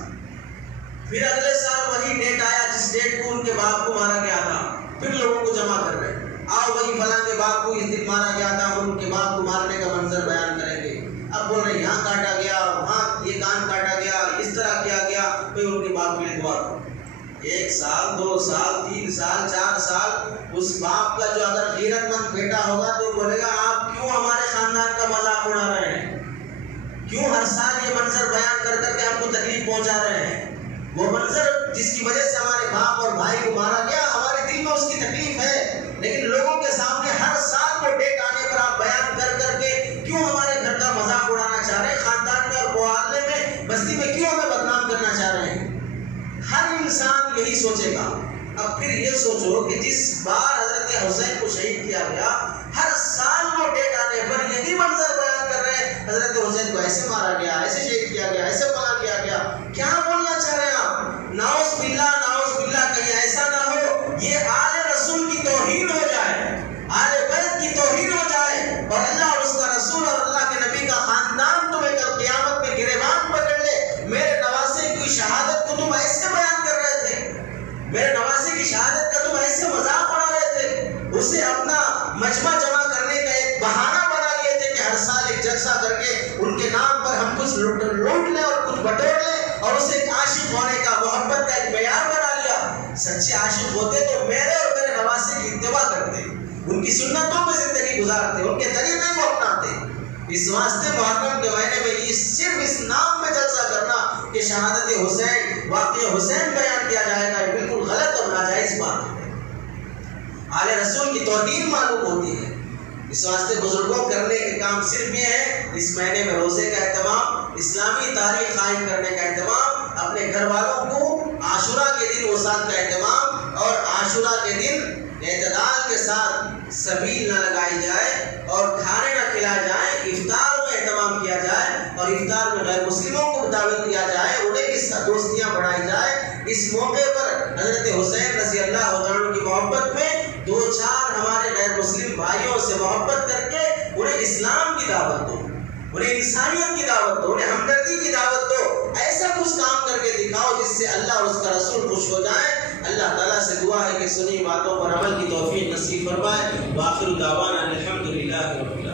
پھر اگلے سال وہی ڈیٹ آیا جس ڈیٹ کو ان کے باپ کو مارا گیا تھا، پھر لوگوں کو جمع کر رہے ہیں، آؤ وہی فلاں کے باپ کو اس دن مارا گیا تھا، ان کے باپ کو مارنے کا منظر بیان کریں گے۔ اب بول رہے ہیں یہاں کاٹا گیا، وہاں یہ کان کاٹا گیا، اس طرح کیا گیا، پھر ان کے باپ کے لیے دعا کرو۔ 1 سال، 2 سال، 3 سال، 4 سال اس باپ کا جو اگر غیرت مند بیٹا ہوگا تو بولے گا آپ کیوں ہمارے خاندان کا مذاق اڑا رہے ہیں، کیوں ہر سال یہ منظر بیان کر کر کے ہم کو تکلیف پہنچا رہے ہیں۔ وہ منظر جس کی وجہ سے ہمارے باپ اور بھائی کو مارا گیا ہمارے دل پھر یہ سوچو کہ جس بار حضرت حسین کو شہید کیا گیا ہر سال وہ ڈیٹ آنے پر یہی منظر بیان کر رہے ہیں، حضرت حسین کو ایسے مارا گیا، ایسے شہید کیا گیا، ایسے فلاں کیا گیا۔ کیا بولنا چاہ رہے ہیں آپ؟ نعوذ باللہ کہیں ایسا نہ ہو یہ آل رسول کی توہین ہو جائے، آل بیت کی توہین ہو جائے، اور اللہ اور اس کا رسول اور اللہ کے نبی کا خاندان تمہیں کل قیامت میں گریبان پکڑ لے۔ میرے نواسے کی شہادت کو تم ایسے بیان کر رہے تھے، میرے نواسے کی شہادت کا تم ایسے مذاق اڑا رہے تھے، اسے اپنا مجمع جمع کرنے کا ایک بہانہ بنا لیے تھے کہ ہر سال ایک جلسہ کر کے ان کے نام پر ہم کچھ لوٹ لیں اور کچھ بٹور لیں، اور اسے ایک عاشق ہونے کا، محبت کا ایک معیار بنا لیا۔ سچے عاشق ہوتے تو میرے اور میرے نواسے کی اتباع کرتے، ان کی سنتوں پہ زندگی گزارتے، ان کے طریقے کو اپناتے۔ اس واسطے محرم کے مہینے میں صرف اس نام میں جلسہ کرنا کہ شہادت حسین، واقعہ حسین بیان کیا جائے گا، یہ بالکل غلط اور ناجائز بات ہے، آل رسول کی توہین معلوم ہوتی ہے۔ اس واسطے بزرگوں کرنے کے کام صرف یہ ہے اس مہینے میں روزے کا اہتمام، اسلامی تاریخ قائم کرنے کا اہتمام، اپنے گھر والوں کو عاشورہ کے دن وصال کا اہتمام، اور عاشورہ کے دن اعتدال کے ساتھ سبیل نہ لگائی جائے اور کھانے نہ کھلائے جائیں، افطار میں اہتمام کیا جائے اور افطار میں غیر مسلموں کو دعوت دیا جائے، انہیں بھی دوستیاں بڑھائی جائے۔ اس موقع پر حضرت حسین رضی اللہ عنہ کی محبت میں دو چار ہمارے غیر مسلم بھائیوں سے محبت کر کے انہیں اسلام کی دعوت دو، انہیں انسانیت کی دعوت دو، انہیں ہمدردی کی دعوت دو، ایسا کچھ کام کر کے دکھاؤ جس سے اللہ اور اس کا رسول خوش ہو جائے۔ اللہ تعالیٰ سے دعا ہے کہ سنی باتوں پر عمل کی توفیق نصیب فرمائے۔ وآخر دعوانا الحمدللہ رب العالمین۔